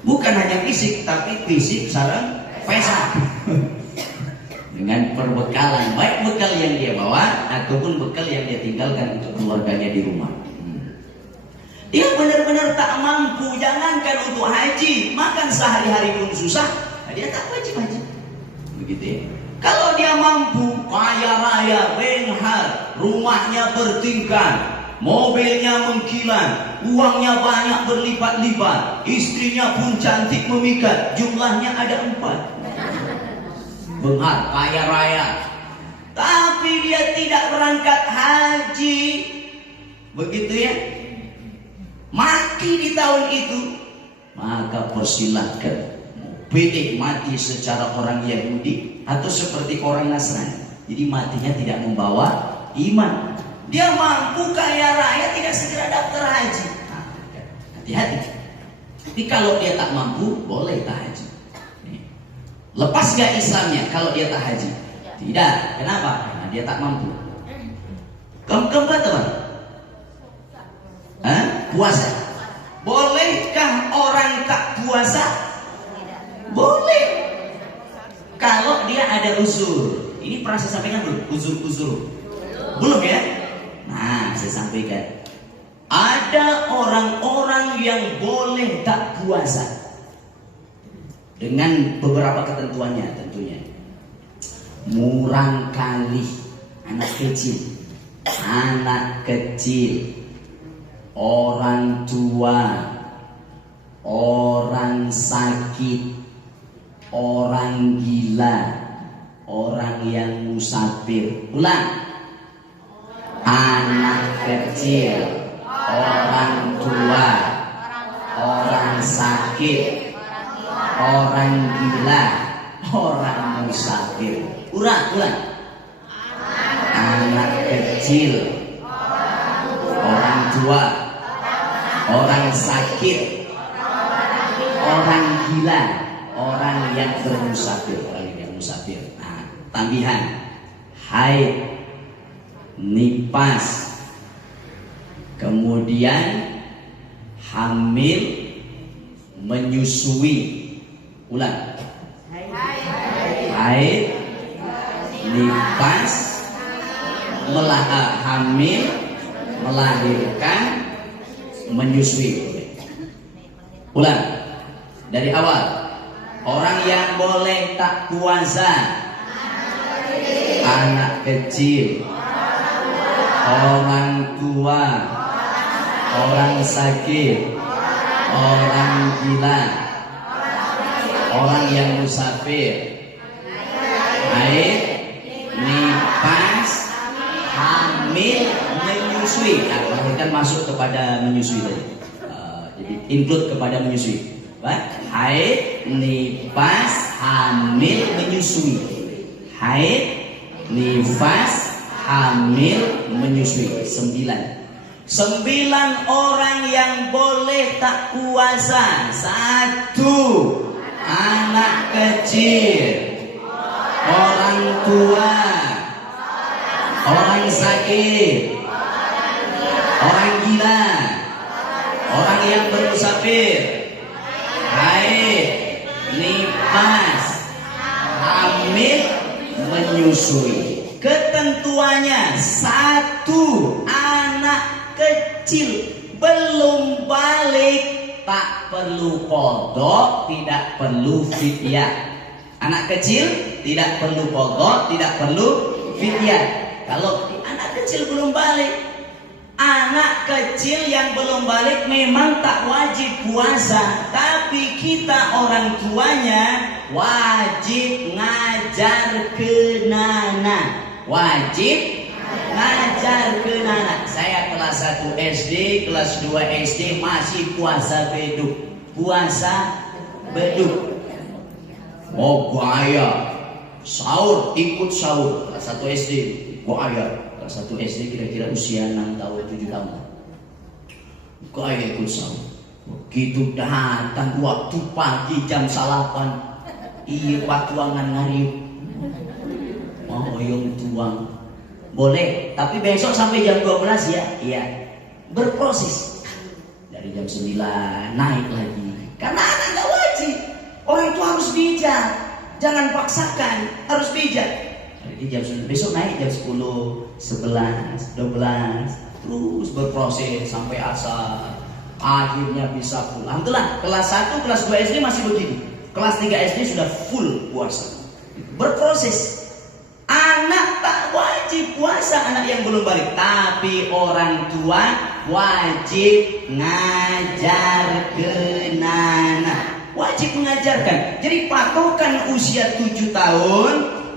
bukan hanya fisik, tapi fisik sareng pesan. Dengan perbekalan, baik bekal yang dia bawa ataupun bekal yang dia tinggalkan untuk keluarganya di rumah. Dia benar-benar tak mampu, jangankan untuk haji, makan sehari-hari pun susah, dia tak wajib haji. Begitu ya. Kalau dia mampu, kaya raya, benhar, rumahnya bertingkat, mobilnya mengkilat, uangnya banyak berlipat-lipat, istrinya pun cantik memikat, jumlahnya ada 4. Benhar, kaya raya, tapi dia tidak berangkat haji. Begitu ya. Mati di tahun itu, maka persilahkan. Pilih mati secara orang Yahudi atau seperti orang Nasrani. Jadi matinya tidak membawa iman. Dia mampu kaya raya, tidak segera daftar haji. Hati-hati. Tapi kalau dia tak mampu, boleh tak haji. Lepas gak Islamnya kalau dia tak haji? Tidak. Kenapa? Karena dia tak mampu. Keempat apa? Puasa. Bolehkah orang tak puasa? Boleh, kalau dia ada uzur. Ini pernah saya sampaikan belum? Uzur-uzur belum ya? Nah, saya sampaikan, ada orang-orang yang boleh tak puasa dengan beberapa ketentuannya tentunya. Murang kali, anak kecil, orang tua, orang sakit, orang gila, orang yang musafir. Ulang. Anak kecil, orang tua, orang sakit, orang gila, orang musafir. Ulang. Anak kecil, orang tua, orang sakit, orang gila, orang yang bermusafir. Nah, tambahan haid, nifas, kemudian hamil, menyusui. Ulang. Haid, nifas, hamil, melahirkan, menyusui. Ulang dari awal. Orang yang boleh tak puasa: anak kecil, orang tua, orang sakit, orang gila, orang yang musafir, haid, nifas, hamil, menyusui. Nah, kan masuk kepada menyusui tadi. Jadi include kepada menyusui. Haid, nifas, hamil, menyusui. Haid, nifas, hamil, menyusui. 9 orang yang boleh tak puasa. 1, anak kecil, orang tua, orang sakit, orang gila, orang yang bermusafir, haid, nifas, hamil, menyusui. Ketentuannya: 1, anak kecil belum balik, tak perlu qadha, tidak perlu fidyah. Anak kecil tidak perlu qadha, tidak perlu fidyah. Kalau anak kecil belum balik, anak kecil yang belum balik memang tak wajib puasa, tapi kita orang tuanya wajib ngajar kenana. Wajib ngajar kenana. Saya kelas 1 SD, kelas 2 SD masih puasa beduk. Puasa beduk. Oh gaya. Sahur, ikut sahur. Kelas 1 SD, gaya. Kelas 1 SD kira-kira usia 6 tahun, 7 tahun. Gaya ikut sahur. Begitu datang waktu pagi jam 8. Iya patuangan ngariuk. Oh yang tuang. Boleh, tapi besok sampai jam 12 ya. Iya. Berproses. Dari jam 9 naik lagi. Karena anak gak wajib. Orang tua harus bijak. Jangan paksakan, harus bijak. Jadi jam 9 besok naik jam 10, 11, 12. Terus berproses sampai asar. Akhirnya bisa pulang. Alhamdulillah, kelas 1, kelas 2 SD masih begini. Kelas 3 SD sudah full puasa. Berproses. Anak tak wajib puasa, anak yang belum balik, tapi orang tua wajib ngajar kenana. Wajib mengajarkan. Jadi patokan usia 7 tahun,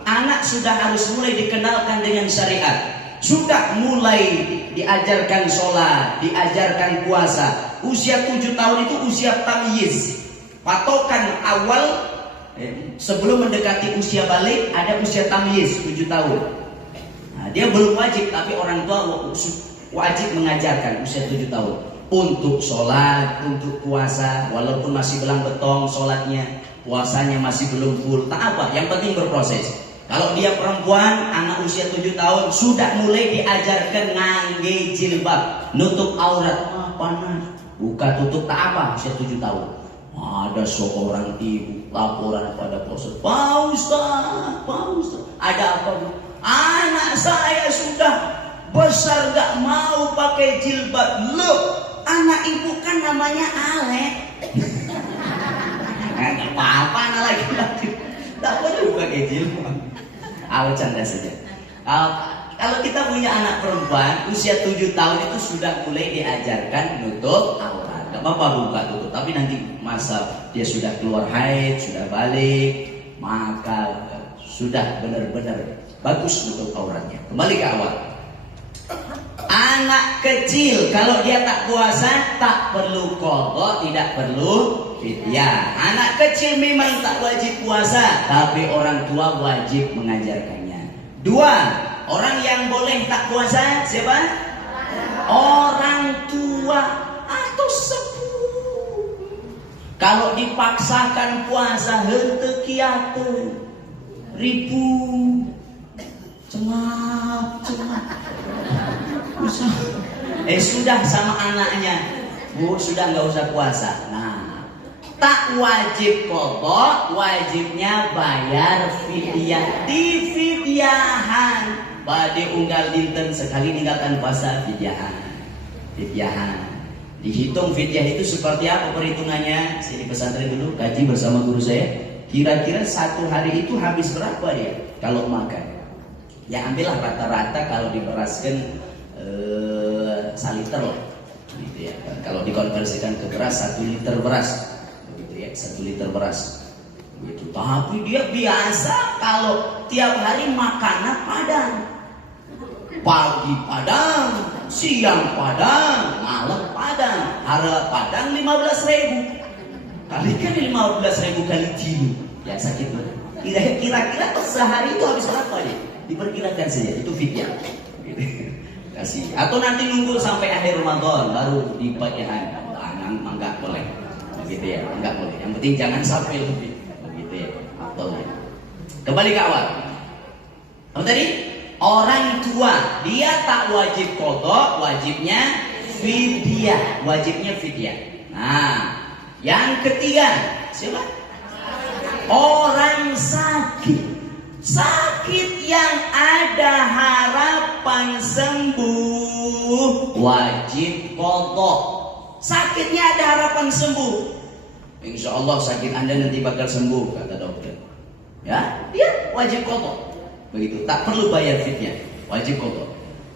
anak sudah harus mulai dikenalkan dengan syariat. Sudah mulai diajarkan sholat, diajarkan puasa. Usia 7 tahun itu usia tamyiz. Patokan awal sebelum mendekati usia balik ada usia tamyiz 7 tahun. Nah, dia belum wajib, tapi orang tua wajib mengajarkan usia 7 tahun. Untuk sholat, untuk puasa, walaupun masih belang betong sholatnya, puasanya masih belum full, tak apa, yang penting berproses. Kalau dia perempuan, anak usia 7 tahun, sudah mulai diajarkan ngangge jilbab, nutup aurat. Panas, buka tutup tak apa, usia 7 tahun. Ada seorang ibu laporan pada Pak Ustaz, ada apa bu? Anak saya sudah besar gak mau pakai jilbab. Loh, anak ibu kan namanya Alek. Gak apa-apa anak laki-laki, tak boleh pakai jilbab. Canda saja. Kalau kita punya anak perempuan usia 7 tahun itu sudah mulai diajarkan nutup aurat. Gak apa-apa buka tutup, tapi nanti masa dia sudah keluar haid, sudah balik, maka sudah benar-benar bagus untuk auratnya. Kembali ke awal. Anak kecil kalau dia tak puasa tak perlu qadha, tidak perlu fidyah. Anak kecil memang tak wajib puasa, tapi orang tua wajib mengajarkannya. Dua, orang yang boleh tak puasa siapa? Orang tua atau sepuh. Kalau dipaksakan puasa henteu kiateun ribu cengap. Sudah sama anaknya, Bu, sudah nggak usah puasa. Nah, tak wajib qadha, wajibnya bayar fidyah. Di fidyahan bade unggal dinten sekali ninggalkan puasa fidyahan. Dihitung fidyah itu seperti apa perhitungannya? Sini pesantren dulu, kaji bersama guru saya. Kira-kira satu hari itu habis berapa dia kalau makan? Ya ambillah rata-rata kalau diberaskan saliter lah, gitu ya. Kalau dikonversikan ke beras 1 liter beras, begitu ya, 1 liter beras. Begitu. Tapi dia biasa kalau tiap hari makannya padang, pagi padang, siang padang, malam padang, harga padang 15.000. Kalikan 15.000 kali kilo, ya sakit banget. Kira-kira sehari itu habis berapa dia? Diperkirakan saja, itu fidyah. Kasih. Atau nanti nunggu sampai akhir Ramadan baru dipajahkan. Enggak boleh, begitu ya, enggak boleh. Yang penting jangan sampai lebih, begitu ya. Atau kembali ke awal. Apa tadi? Orang tua dia tak wajib qadha, wajibnya fidyah, Nah, yang ketiga siapa? Orang sakit. Sakit yang ada harapan sembuh wajib qadha. Sakitnya ada harapan sembuh, insya Allah sakit Anda nanti bakal sembuh kata dokter. Ya, dia wajib qadha. Begitu, tak perlu bayar fidyah, wajib qadha.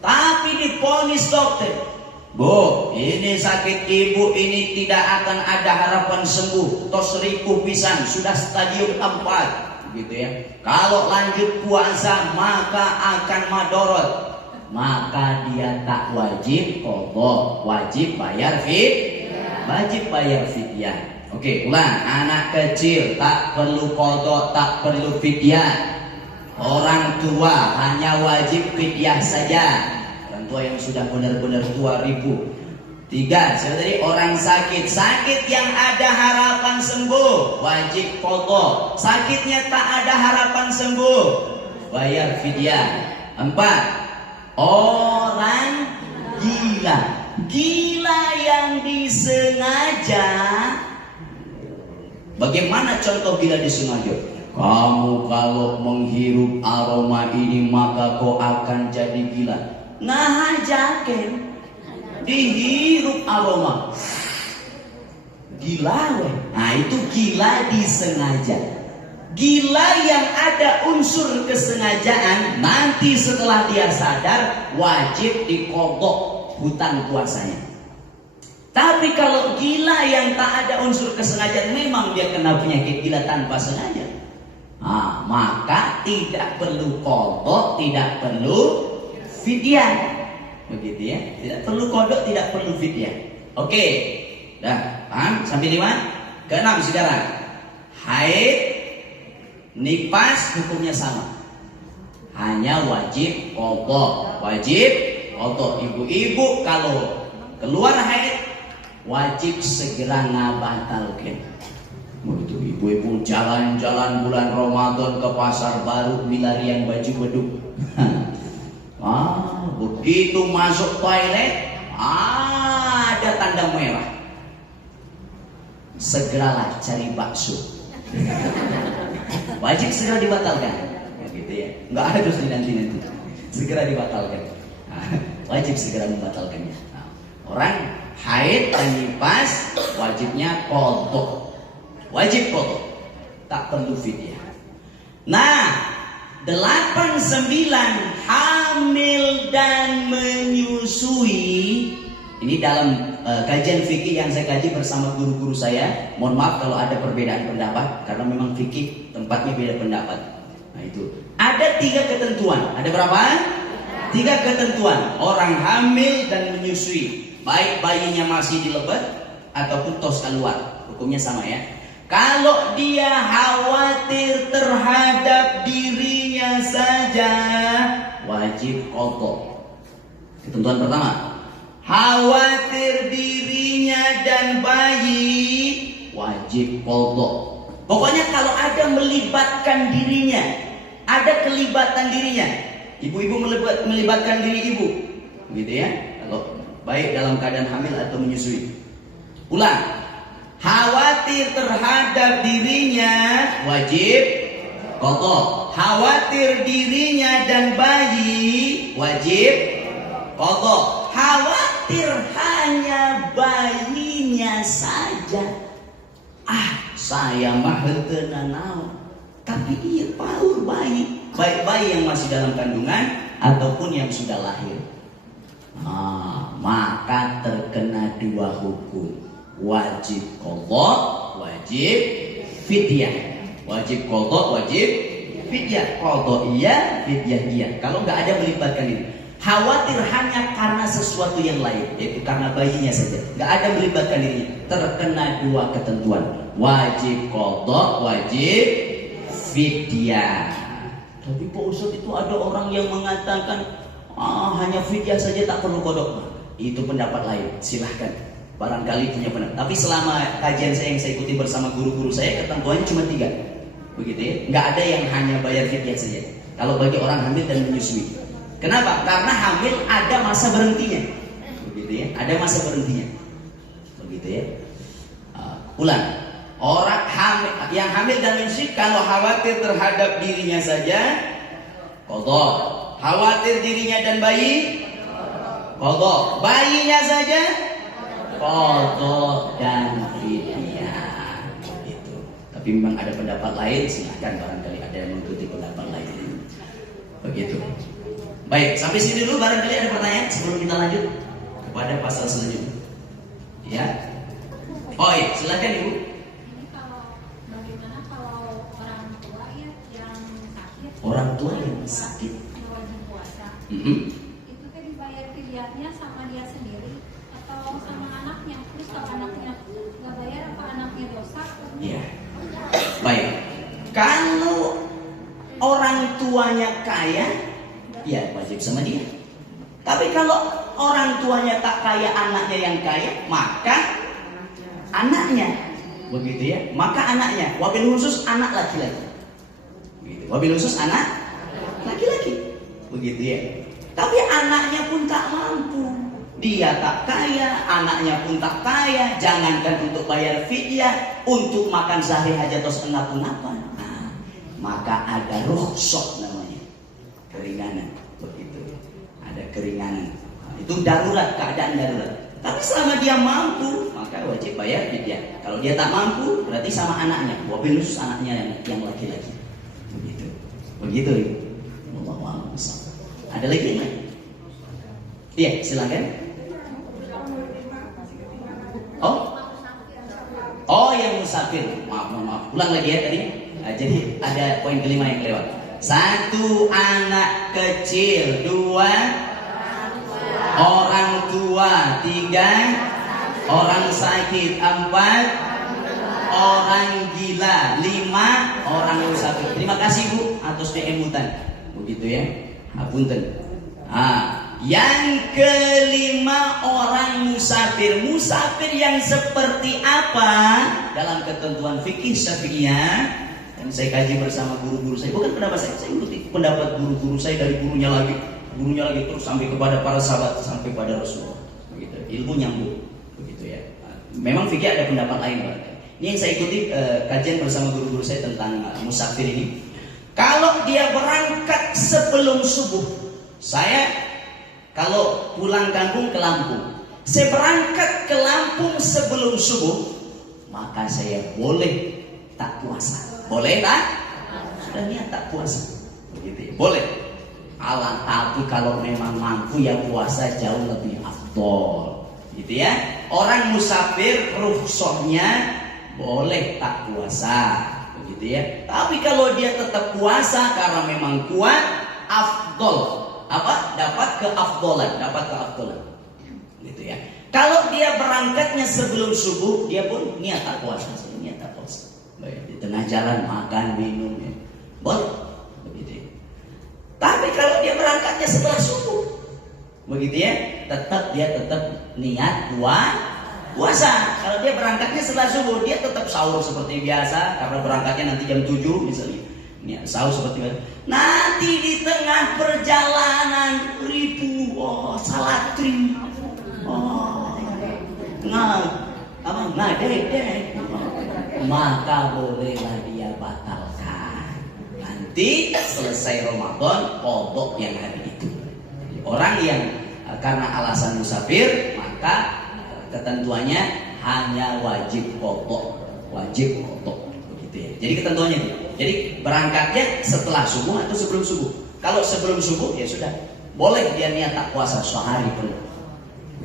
Tapi diponis dokter, Bu, ini sakit ibu ini tidak akan ada harapan sembuh. Tos ripuh pisan, sudah stadium 4. Gitu ya. Kalau lanjut puasa maka akan madorot, maka dia tak wajib qadha, wajib bayar fidyah. Oke, ulang. Anak kecil tak perlu qadha, tak perlu fidyah. Orang tua hanya wajib fidyah saja. Orang tua yang sudah benar-benar tua ribu. 3, siapa tadi? Orang sakit. Sakit yang ada harapan sembuh wajib qadha. Sakitnya tak ada harapan sembuh bayar fidyah. 4, orang gila. Gila yang disengaja. Bagaimana contoh gila disengaja? Kamu kalau menghirup aroma ini maka kau akan jadi gila. Nah, jaken dihirup aroma gila, nah itu gila disengaja. Gila yang ada unsur kesengajaan, nanti setelah dia sadar wajib diqadha hutang puasanya. Tapi kalau gila yang tak ada unsur kesengajaan, memang dia kena penyakit gila tanpa sengaja, nah, maka tidak perlu qadha, tidak perlu fidyah. Begitu ya, tidak perlu qadha, tidak perlu fidyah. Oke, dah paham sampai 5. Ke-6 sekarang, haid nifas hukumnya sama, hanya wajib qadha, Ibu-ibu kalau keluar haid wajib segera ngabatalkan. Begitu ibu-ibu jalan-jalan bulan Ramadan ke pasar baru milarian baju beduk. Begitu masuk toilet ada tanda merah, segeralah cari bakso. Wajib segera dibatalkan, gitu ya. Nggak ada terus nanti segera dibatalkan. Wajib segera membatalkannya. Orang haid dan nifas wajibnya qadha, tak perlu fidyah. Nah, 8, 9 hamil dan menyusui. Ini dalam kajian fikih yang saya kaji bersama guru-guru saya. Mohon maaf kalau ada perbedaan pendapat, karena memang fikih tempatnya beda pendapat. Nah itu. Ada 3 ketentuan. Ada berapa? 3 ketentuan. Orang hamil dan menyusui, baik bayinya masih di lebat ataupun tos keluar, hukumnya sama ya. Kalau dia khawatir terhadap dirinya saja, wajib qadha. Ketentuan pertama, khawatir dirinya dan bayi, wajib qadha. Pokoknya kalau ada melibatkan dirinya, ada kelibatan dirinya, ibu-ibu melibatkan diri ibu, gitu ya. Kalau baik dalam keadaan hamil atau menyusui. Ulang. Khawatir terhadap dirinya, wajib qadha. Khawatir dirinya dan bayi, wajib qadha. Khawatir hanya bayinya saja. Saya mah henteu nanaon. Tapi iya paur bayi, baik bayi yang masih dalam kandungan ataupun yang sudah lahir. Maka terkena 2 hukum. Wajib qadha, wajib fidyah. Wajib qadha, wajib fidyah. Qadha iya, fidyah iya. Kalau nggak ada melibatkan ini. Khawatir hanya karena sesuatu yang lain, yaitu karena bayinya saja, nggak ada melibatkan dirinya, terkena 2 ketentuan. Wajib qadha, wajib fidyah. Tapi Pak Ustadz, itu ada orang yang mengatakan hanya fidyah saja tak perlu qadha. Itu pendapat lain, silahkan. Barangkali punya pendapat. Tapi selama kajian saya yang saya ikuti bersama guru-guru saya, ketentuannya cuma 3. Begitu ya. Nggak ada yang hanya bayar fidyah saja. Kalau bagi orang hamil dan menyusui. Kenapa? Karena hamil ada masa berhentinya. Begitu ya. Ada masa berhentinya. Begitu ya. Ulang. Orang yang hamil dan menyusui kalau khawatir terhadap dirinya saja, qadha. Khawatir dirinya dan bayi, qadha. Bayinya saja, qadha dan fidyah. Gitu. Tapi memang ada pendapat lain, silahkan barangkali ada yang mengikuti pendapat lain. Begitu. Baik, sampai sini dulu. Barangkali ada pertanyaan sebelum kita lanjut kepada pasal selanjutnya. Ya. Oh iya, silakan Ibu. Bagaimana kalau orang tua ya yang sakit? Orang tua yang sakit wajib puasa. Itu kan dibayar fidyahnya sama dia sendiri atau sama anaknya? Terus kalau anaknya nggak bayar, apa anaknya dosa? Iya. Baik. Kalau orang tuanya kaya, ya wajib sama dia. Tapi kalau orang tuanya tak kaya, anaknya yang kaya, maka anaknya, begitu ya. Maka anaknya, wabil khusus anak laki-laki. Begitu. Wabil khusus anak laki-laki. Begitu ya. Tapi anaknya pun tak mampu. Dia tak kaya, anaknya pun tak kaya. Jangankan untuk bayar fidyah, untuk makan sehari aja tos enap-enapan. Maka ada rukhsah namanya, keringanan, begitu. Ada keringanan. Itu darurat, keadaan darurat. Tapi selama dia mampu, maka wajib bayar fidyah. Kalau dia tak mampu, berarti sama anaknya. Wabil khusus anaknya yang laki-laki. Begitu. Begitu. Wallahu a'lam. Ada lagi yang lain? Iya, silakan. Oh, yang musafir. Maaf. Ulang lagi ya tadi. Jadi ada poin kelima yang kelewat. 1 anak kecil, 2 orang tua, 3 orang sakit, 4 orang gila, 5 orang musafir. Terima kasih Bu atas keemutan. Begitu ya. Apunten. Yang kelima orang musafir. Musafir yang seperti apa? Dalam ketentuan fikih Syafi'iyah yang saya kaji bersama guru-guru saya, bukan pendapat saya ikuti pendapat guru-guru saya, dari gurunya lagi terus sampai kepada para sahabat, sampai pada Rasulullah. Begitu. Ilmu nyambung. Begitu ya. Memang fikih ada pendapat lain, Pak. Ini yang saya ikuti kajian bersama guru-guru saya tentang musafir ini. Kalau dia berangkat sebelum subuh, saya kalau pulang kampung ke Lampung, saya berangkat ke Lampung sebelum subuh, maka saya boleh tak puasa. Boleh tak? Sudah niat tak puasa. Begitu ya. Boleh. Tapi kalau memang mampu ya puasa jauh lebih afdol. Gitu ya. Orang musafir rukhsahnya boleh tak puasa. begitu ya. Tapi kalau dia tetap puasa karena memang kuat, afdol. Apa? Dapat keafdolan, gitu ya. Kalau dia berangkatnya sebelum subuh, dia pun niat tak puasa, niat tak puasa. Baik, di tengah jalan makan minum, ya. Boleh, begitu ya. Tapi kalau dia berangkatnya setelah subuh, begitu ya, dia tetap niat puasa. Kalau dia berangkatnya setelah subuh, dia tetap sahur seperti biasa karena berangkatnya nanti jam 7 misalnya. Niat sahur seperti biasa. Nanti di tengah perjalanan ribu salatri. Ngadek, maka bolehlah dia batalkan. Nanti selesai Ramadan kodok yang hari itu. Orang yang karena alasan musafir, maka ketentuannya hanya wajib kodok, begitu ya. Jadi ketentuannya itu. Jadi berangkatnya setelah subuh atau sebelum subuh. Kalau sebelum subuh ya sudah, boleh dia niat tak puasa sehari penuh.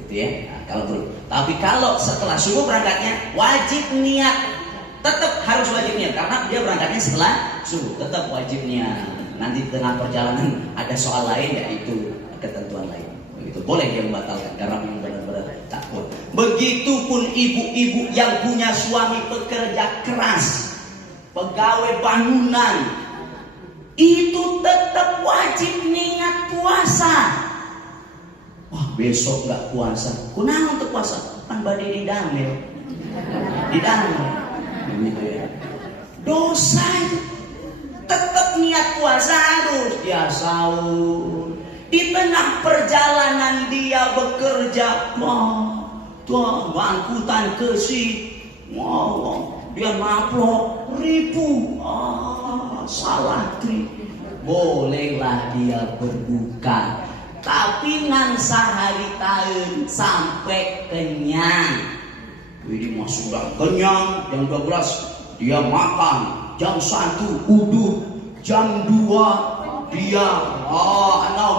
Gitu ya. Nah, kalau perlu. Tapi kalau setelah subuh berangkatnya wajib niat. Tetap harus wajib niat karena dia berangkatnya setelah subuh. Tetap wajib niat. Nanti di tengah perjalanan ada soal lain, yaitu ketentuan lain. Begitu. Boleh dia membatalkan karena memang benar-benar takut. Begitupun ibu-ibu yang punya suami pekerja keras, pegawai bangunan, itu tetap wajib niat puasa. Wah, besok nggak puasa. Kenapa untuk puasa? Kan badai di damel. Gitu ya. Dosa. Tetap niat puasa harus dia sahur. Di tengah perjalanan dia bekerja, angkutan kesi, dia naplok ribu, salatri. Bolehlah dia berbuka, tapi ngan sehari tahun sampai kenyang. Jadi mah sudah kenyang, jam 12 dia makan, jam 1 uduk, jam 2 dia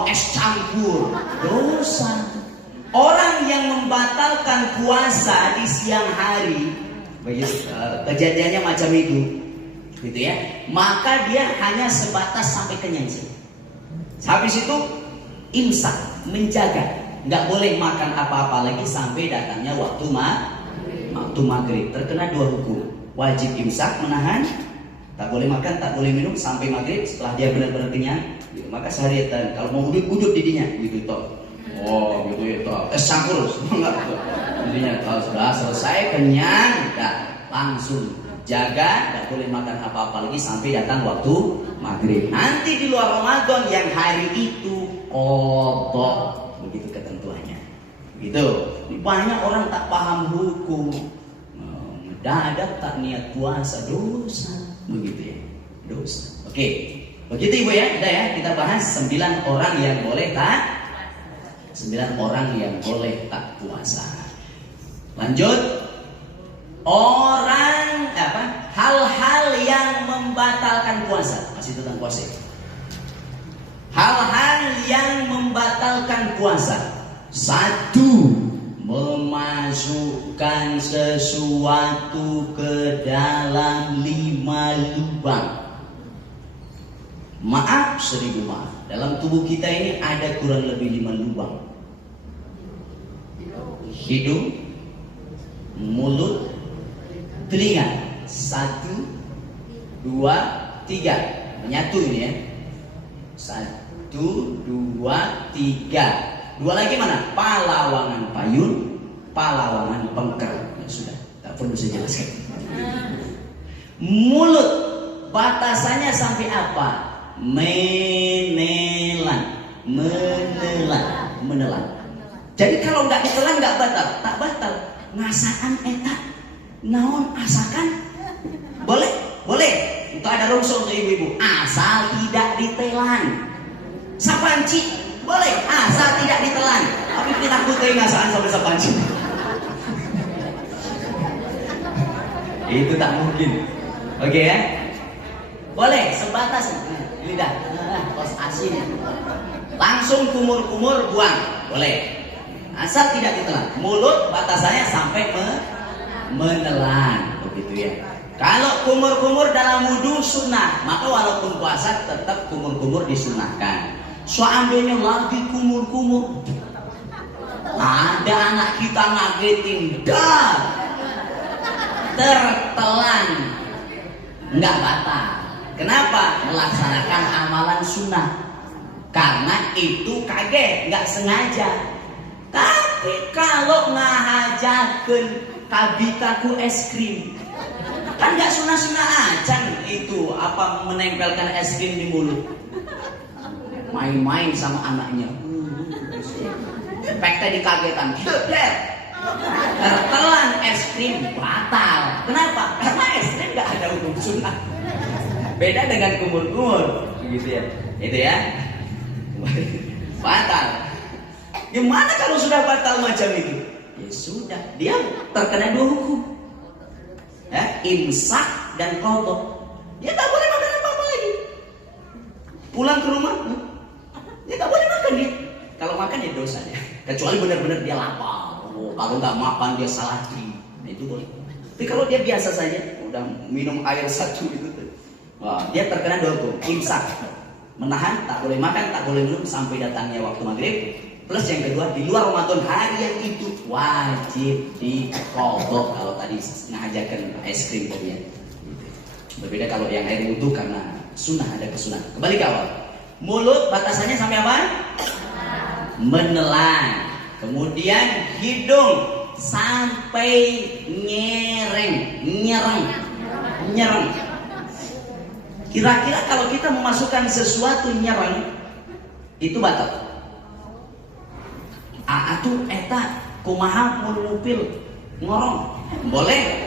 es campur. Dosa. Orang yang membatalkan puasa di siang hari, kejadiannya macam itu, gitu ya. Maka dia hanya sebatas sampai kenyang sih. Habis itu imsak, menjaga, nggak boleh makan apa-apa lagi sampai datangnya waktu maghrib. Terkena 2 hukum. Wajib imsak, menahan, tak boleh makan, tak boleh minum sampai maghrib. Setelah dia benar-benar kenyang, gitu. Maka seharian kalau mau uduk didinya, gitu toh. Gitu ya toh. Es campur, enggak gitu. Didinya kalau sudah selesai kenyang, langsung jaga, tak boleh makan apa-apa lagi sampai datang waktu maghrib. Nanti di luar Ramadan yang hari itu kodok, begitu ketentuannya. Gitu. Banyak orang tak paham hukum. Mendadak tak niat puasa, dosa. Begitu ya, dosa. Oke, begitu Ibu ya. Udah ya, kita bahas 9 orang yang boleh tak puasa. Lanjut. Hal-hal yang membatalkan puasa. Masih tentang puasa. Hal-hal yang membatalkan puasa. 1. Memasukkan sesuatu ke dalam 5 lubang. Maaf, 1000 maaf. Dalam tubuh kita ini ada kurang lebih 5 lubang. Hidung, mulut, telinga. 1, 2, 3. Menyatu ini ya. 1, 2, 3. 2 lagi mana? Palawangan payun, palawangan pengker. Ya sudah, tak perlu saya jelaskan. Mulut, batasannya sampai apa? Menelan. Jadi kalau nggak ditelan nggak batal, tak batal. Ngasaan etak, naon asakan? Boleh. Itu ada rumusnya untuk ibu-ibu. Asal tidak ditelan. Sapanci boleh, asal tidak ditelan. Tapi kita takut ngasaan sampai sapanci. Itu tak mungkin. Oke ya? Boleh, sebatas lidah, kos asin. Langsung kumur-kumur buang, boleh. Asal tidak ditelan. Mulut batasannya sampai menelan, begitu ya. Kalau kumur-kumur dalam wudhu sunnah, maka walaupun puasa tetap kumur-kumur disunahkan. Seandainya lagi kumur-kumur, ada anak kita ngagetin, dah tertelan, nggak batal. Kenapa? Melaksanakan amalan sunnah. Karena itu kaget, nggak sengaja. Tapi kalau ngahajakeun kabitaku es krim, kan nggak sunah-sunah aja itu apa menempelkan es krim di mulut. Main-main sama anaknya. Efeknya dikagetan. Tertelan es krim batal. Kenapa? Karena es krim nggak ada hukum sunnah. Beda dengan kumur-kumur, gitu ya. Itu ya. Batal. Gimana kalau sudah batal macam itu? Ya sudah, dia terkena 2 hukum. Ya, imsak dan qadha. Dia tak boleh makan apa-apa lagi. Pulang ke rumah, dia tak boleh makan dia. Kalau makan ya dosa ya. Kecuali benar-benar dia lapar. Oh, kalau nggak makan dia salah di. Nah, itu boleh. Tapi kalau dia biasa saja, udah minum air 1 itu, wah, dia terkena 2 hukum. Imsak, menahan, tak boleh makan, tak boleh minum sampai datangnya waktu maghrib. Plus yang kedua, di luar Ramadan hari yang itu wajib diqadha kalau tadi ngajakan es krim tadi ya. Berbeda kalau yang air wudhu karena sunnah, ada kesunahan. Kembali ke awal. Mulut batasannya sampai apa? Menelan. Kemudian hidung sampai nyereng. Kira-kira kalau kita memasukkan sesuatu nyereng itu batal. Atuh eta kumaha mun ngupil ngorong boleh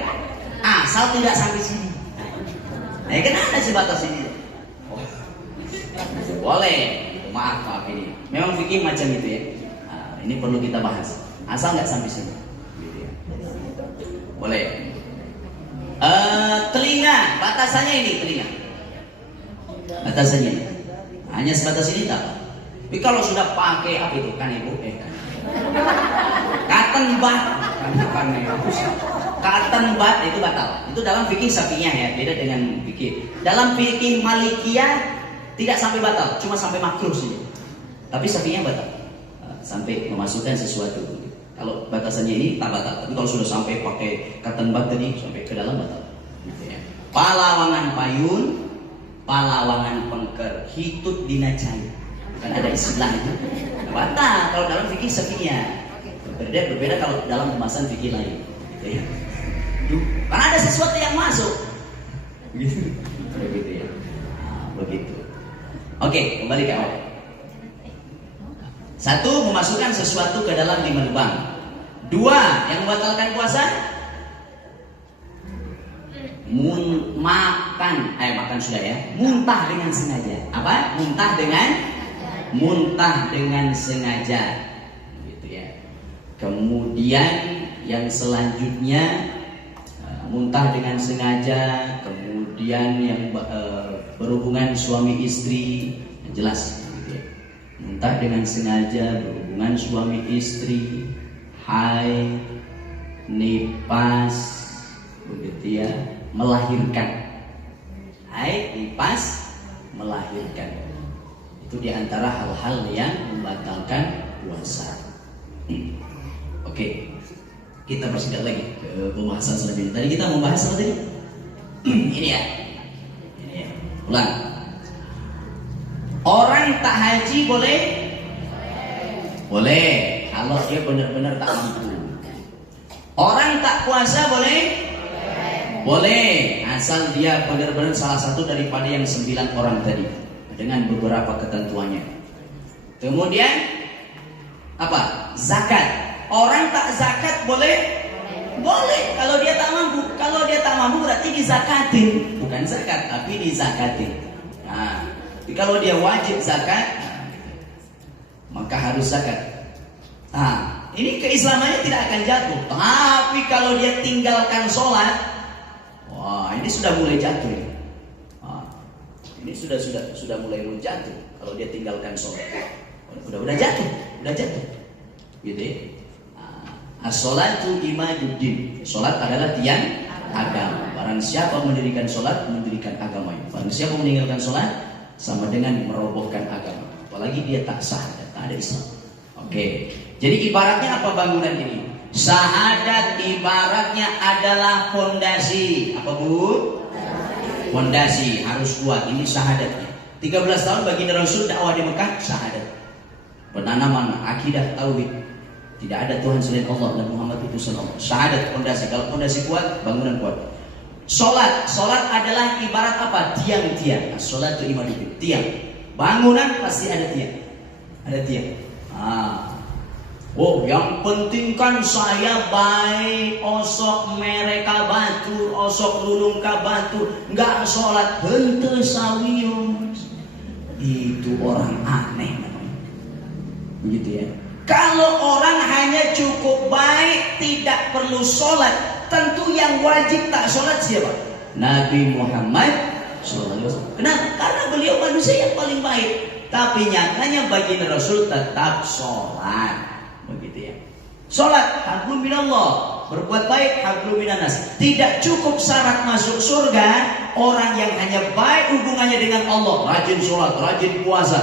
asal tidak sampai sini. Nah, kenapa sih batas ini? Oh, boleh. Maaf ini. Memang fikih macam itu ya. Nah, ini perlu kita bahas. Asal nggak sampai sini. Gitu ya. Boleh. Telinga batasannya ini telinga. Batasannya ini. Hanya sebatas ini tak. Tapi kalau sudah pakai apa itu kan ibu? Cotton bud, cotton bud itu batal. Itu dalam fikih Syafi'iyah ya, beda dengan fikih. Dalam fikih Malikiyah tidak sampai batal, cuma sampai makruh saja. Tapi Syafi'iyah batal, sampai memasukkan sesuatu. Kalau batasannya ini tak batal. Tapi kalau sudah sampai pakai cotton bud tadi sampai ke dalam batal. Palawangan payun, palawangan pengker, hitut dinacai. Kan ada istilah itu. Batal kalau dalam fikih Syafi'iyah. Berbeda kalau dalam pembahasan fikih lain. Gitu ya. Karena ada sesuatu yang masuk. Begitu. Begitu ya. Nah, begitu. Oke, kembali ke awal. 1, memasukkan sesuatu ke dalam 5 lubang. 2, yang membatalkan puasa makan sudah ya. Muntah dengan sengaja. Apa? Muntah dengan sengaja, gitu ya. Kemudian yang selanjutnya muntah dengan sengaja, kemudian yang berhubungan suami istri, jelas, gitu ya. Muntah dengan sengaja, berhubungan suami istri, haid, nifas, begitu ya, melahirkan, haid, nifas, melahirkan. Itu diantara hal-hal yang membatalkan puasa. Oke, kita persingkat lagi ke pembahasan selanjutnya. Tadi kita membahas apa tadi? Ini ya. Ulang. Orang tak haji boleh? Boleh. Kalau dia benar-benar tak mampu. Orang tak puasa boleh? Boleh. Asal dia benar-benar salah satu daripada yang 9 orang tadi. Dengan beberapa ketentuannya. Kemudian apa? Zakat. Orang tak zakat boleh? Boleh. Kalau dia tak mampu. Kalau dia tak mampu berarti dizakatin. Bukan zakat, tapi dizakatin. Nah, kalau dia wajib zakat, maka harus zakat. Nah, ini keislamannya tidak akan jatuh. Tapi kalau dia tinggalkan sholat, wah, ini sudah mulai jatuh. Ini sudah mulai jatuh kalau dia tinggalkan sholat. Udah jatuh. Gitu ya. As-sholatu imaduddin. Sholat adalah tiang agama. Barang siapa mendirikan sholat, mendirikan agama. Barang siapa meninggalkan sholat, sama dengan merobohkan agama. Apalagi dia tak syahadat, tak ada Islam. Oke. Jadi ibaratnya apa bangunan ini? Syahadat ibaratnya adalah fondasi. Apa bu? Fondasi harus kuat. Ini syahadatnya. 13 tahun baginda Rasul dakwah di Mekah, syahadat. Penanaman akidah tauhid. Tidak ada Tuhan selain Allah dan Muhammad itu sallallahu. Syahadat fondasi. Kalau fondasi kuat, bangunan kuat. Sholat adalah ibarat apa? Tiang-tiang. Sholat itu ibarat tiang. Bangunan pasti ada tiang. Ada tiang. Oh, yang penting kan saya baik, osok mereka batur, osok lulung ka batur, nggak sholat hente sawius. Itu orang aneh namanya. Begitu ya. Kalau orang hanya cukup baik, tidak perlu sholat, tentu yang wajib tak sholat siapa? Nabi Muhammad SAW. Kenapa? Karena beliau manusia yang paling baik. Tapi nyatanya baginda Rasul tetap sholat. Begitu ya. Sholat, hablum minallah. Berbuat baik, hablum minanas. Tidak cukup syarat masuk surga orang yang hanya baik hubungannya dengan Allah, rajin sholat, rajin puasa,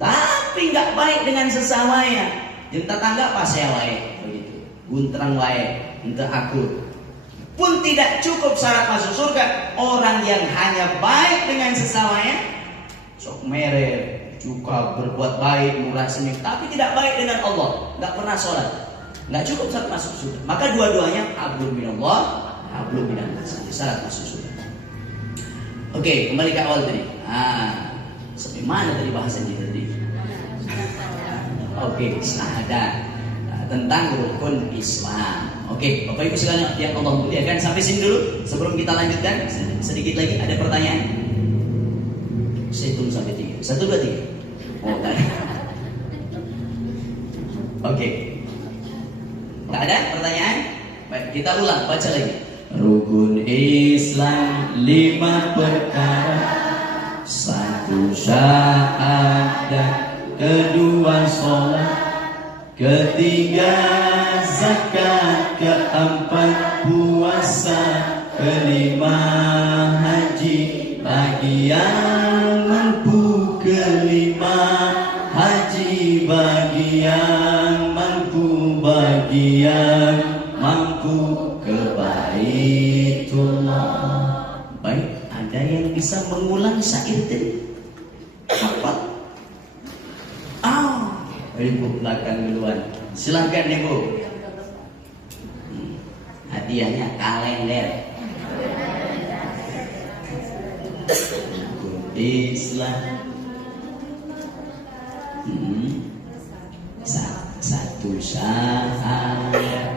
tapi nggak baik dengan sesamanya. Yang tetangga pas saya wae, begitu. Guntrang wae, entah aku. Pun tidak cukup syarat masuk surga orang yang hanya baik dengan sesamanya, sok mere, juga berbuat baik, murah senyum, tapi tidak baik dengan Allah, nggak pernah sholat, nggak cukup syarat masuk surga. Maka dua-duanya hablum minallah, hablum minanas, syarat masuk surga. Oke, kembali ke awal tadi. Sampai mana tadi bahasan kita tadi? Oke, syahadat tentang rukun Islam. Oke, Bapak Ibu sekalian yang Allah muliakan, sampai sini dulu sebelum kita lanjutkan. Sedikit lagi ada pertanyaan. Saya hitung sampai 3. 1, 2, 3. Oh, tak ada. Oke. Tak ada pertanyaan? Baik, kita ulang, baca lagi. Rukun Islam 5 perkara. 1 syahadat, 2 sholat, 3 zakat, 4 puasa, 5 haji bagi yang mampu, 5 haji bagi yang mampu, bagi yang mampu ke Baitullah. Baik, ada yang bisa mengulang syair tadi? Apa? Ibu belakang duluan. Silakan Ibu. Hadiahnya kalender. Islam. 1 syahadat.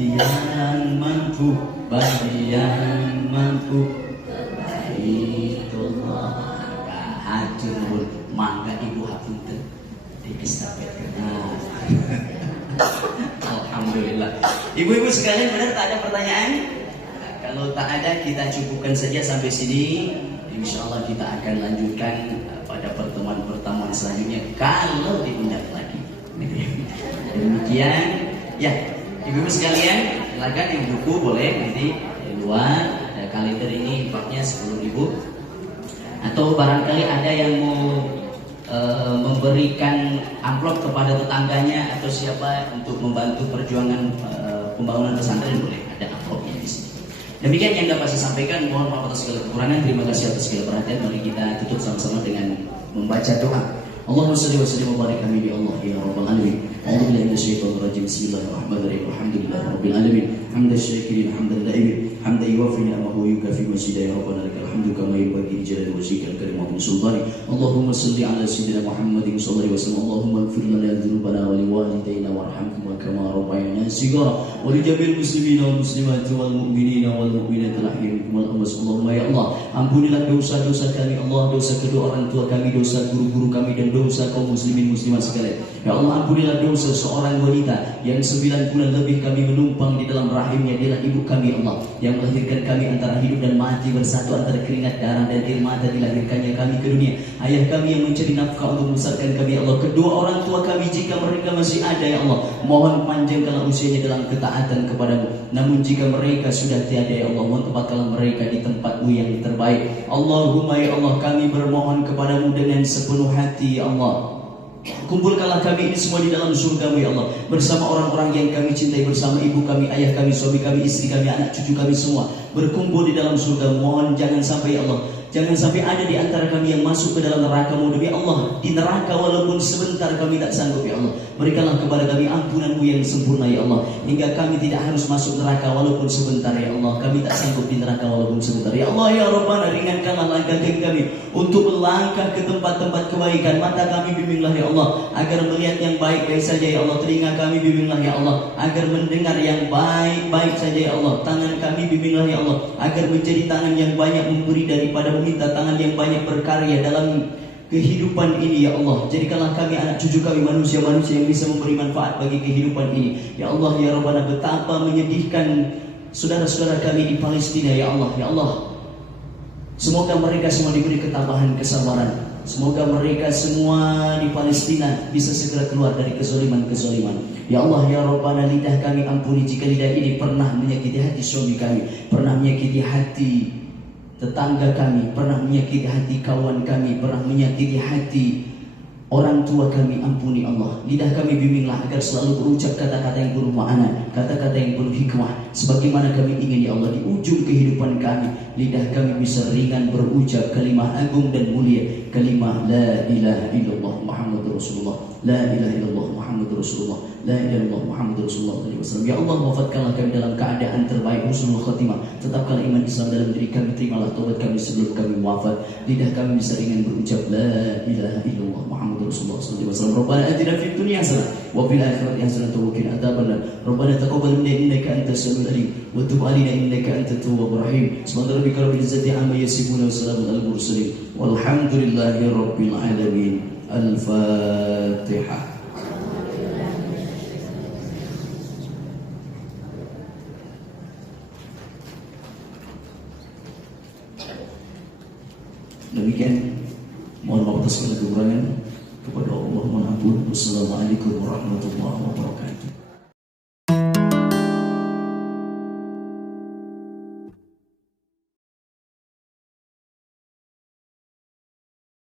Yang mampu bagi yang mampu Baitullah. Hatur mangga Ibu hapunten diestafetkeun. Alhamdulillah. Ibu-ibu sekalian, benar tak ada pertanyaan? Kalau tak ada, kita cukupkan saja sampai sini. Insyaallah kita akan lanjutkan pada pertemuan-pertemuan selanjutnya kalau diundang lagi. Demikian ya. Ibu-ibu sekalian, silakan yang buku boleh nanti di luar ada kalender ini, impaknya 10.000. Atau barangkali ada yang mau memberikan amplop kepada tetangganya atau siapa untuk membantu perjuangan pembangunan pesantren, boleh ada amplopnya di sini. Demikian yang dapat saya sampaikan. Mohon maaf atas segala kekurangan. Terima kasih atas segala perhatian. Mari kita tutup sama-sama dengan membaca doa. Allahumma shalli wa sallim wa barik ya Allah ya rabbal alamin. A'udzu billahi minasyaitonir rajim. Bismillahirrahmanirrahim. Alhamdulillahirabbil alamin. Hamdan syakirin hamdan daimin. Hamdan yuwafi ni'amahu yukafi mazida ya rabbana lakal hamdu kama yanbaghi li jalali wajhikal karim wa sultani. Allahumma salli ala sayyidina Muhammadin sallallahu alaihi wasallam. Allahumma ighfir lana dhunubana wa liwalidayna warhamhum kama rabbayana shighara wa li jami'il muslimina wal muslimati wal mu'minina wal mu'minati al-ahya'i wal amwat. Allahumma ya Allah, ampunilah dosa-dosa kami Allah, dosa kedua orang tua kami, dosa guru-guru kami, dan dosa kaum muslimin muslimat sekalian. Ya Allah, ampunilah dosa seorang wanita yang 9 bulan lebih kami menumpang di dalam rahimnya. Dialah ibu kami Allah, yang melahirkan kami antara hidup dan mati, bersatu antara keringat darah dan air mata dilahirkannya kami ke dunia. Ayah kami yang mencari nafkah untuk membesarkan kami Allah. Kedua orang tua kami jika mereka masih ada ya Allah, mohon panjangkanlah usianya dalam ketaatan kepadamu. Namun jika mereka sudah tiada ya Allah, mohon tempatkanlah mereka di tempatmu yang terbaik. Allahumma ya Allah, kami bermohon kepadamu dengan sepenuh hati ya Allah, kumpulkanlah kami ini semua di dalam surga-Mu ya Allah, bersama orang-orang yang kami cintai, bersama ibu kami, ayah kami, suami kami, istri kami, anak cucu kami semua berkumpul di dalam surga. Mohon jangan sampai ya Allah, jangan sampai ada di antara kami yang masuk ke dalam neraka-Mu. Demi Allah, di neraka walaupun sebentar kami tak sanggup ya Allah, berikanlah kepada kami ampunan-Mu yang sempurna ya Allah, hingga kami tidak harus masuk neraka walaupun sebentar ya Allah. Kami tak sanggup di neraka walaupun sebentar ya Allah. Ya Rabbana, ringankanlah langkah kami untuk melangkah ke tempat-tempat kebaikan. Mata kami bimbinglah ya Allah agar melihat yang baik-baik saja ya Allah. Telinga kami bimbinglah ya Allah agar mendengar yang baik-baik saja ya Allah. Tangan kami bimbinglah ya Allah agar menjadi tangan yang banyak memberi daripada meminta, tangan yang banyak berkarya dalam kehidupan ini ya Allah. Jadikanlah kami, anak cucu kami, manusia-manusia yang bisa memberi manfaat bagi kehidupan ini ya Allah. Ya Rabbana, betapa menyedihkan saudara-saudara kami di Palestina ya Allah. Ya Allah, semoga mereka semua diberi ketabahan, kesabaran. Semoga mereka semua di Palestina bisa segera keluar dari kezaliman-kezaliman. Ya Allah, ya Rabbana, lidah kami ampuni jika lidah ini pernah menyakiti hati suami kami, pernah menyakiti hati tetangga kami, pernah menyakiti hati kawan kami, pernah menyakiti hati orang tua kami. Ampuni Allah. Lidah kami bimbinglah agar selalu berucap kata-kata yang penuh makna, kata-kata yang penuh hikmah, sebagaimana kami ingin ya Allah di ujung kehidupan kami lidah kami bisa ringan berucap kalimah agung dan mulia, kalimah la ilaha illallah Muhammadur Rasulullah, la ilaha illallah Muhammadur Rasulullah, la ilaha illallah Muhammadur Rasulullah SAW. Ya Allah, wafatkanlah kami dalam keadaan terbaik, husnul khatimah. Tetapkanlah iman Islam dalam diri kami, terimalah taubat kami sebelum kami wafat. Lidah kami bisa ringan berucap la ilaha illallah Muhammadur Rasulullah SAW. Rabbana atina fid dunya hasanah wa fil akhirati hasanah wa qina adzabannar. Rabbana taqabbal minna innaka antas samiul alim wa tub alaina innaka antat tawwabur rahim. Subhana rabbika rabbil izzati amma yasifun wa salamun alal mursalin walhamdulillahi rabbil alamin. Al-Fatihah. Demikian, mohon maaf atas segala kekurangan. Kepada Allah mohon ampun. Wassalamualaikum warahmatullahi wabarakatuh.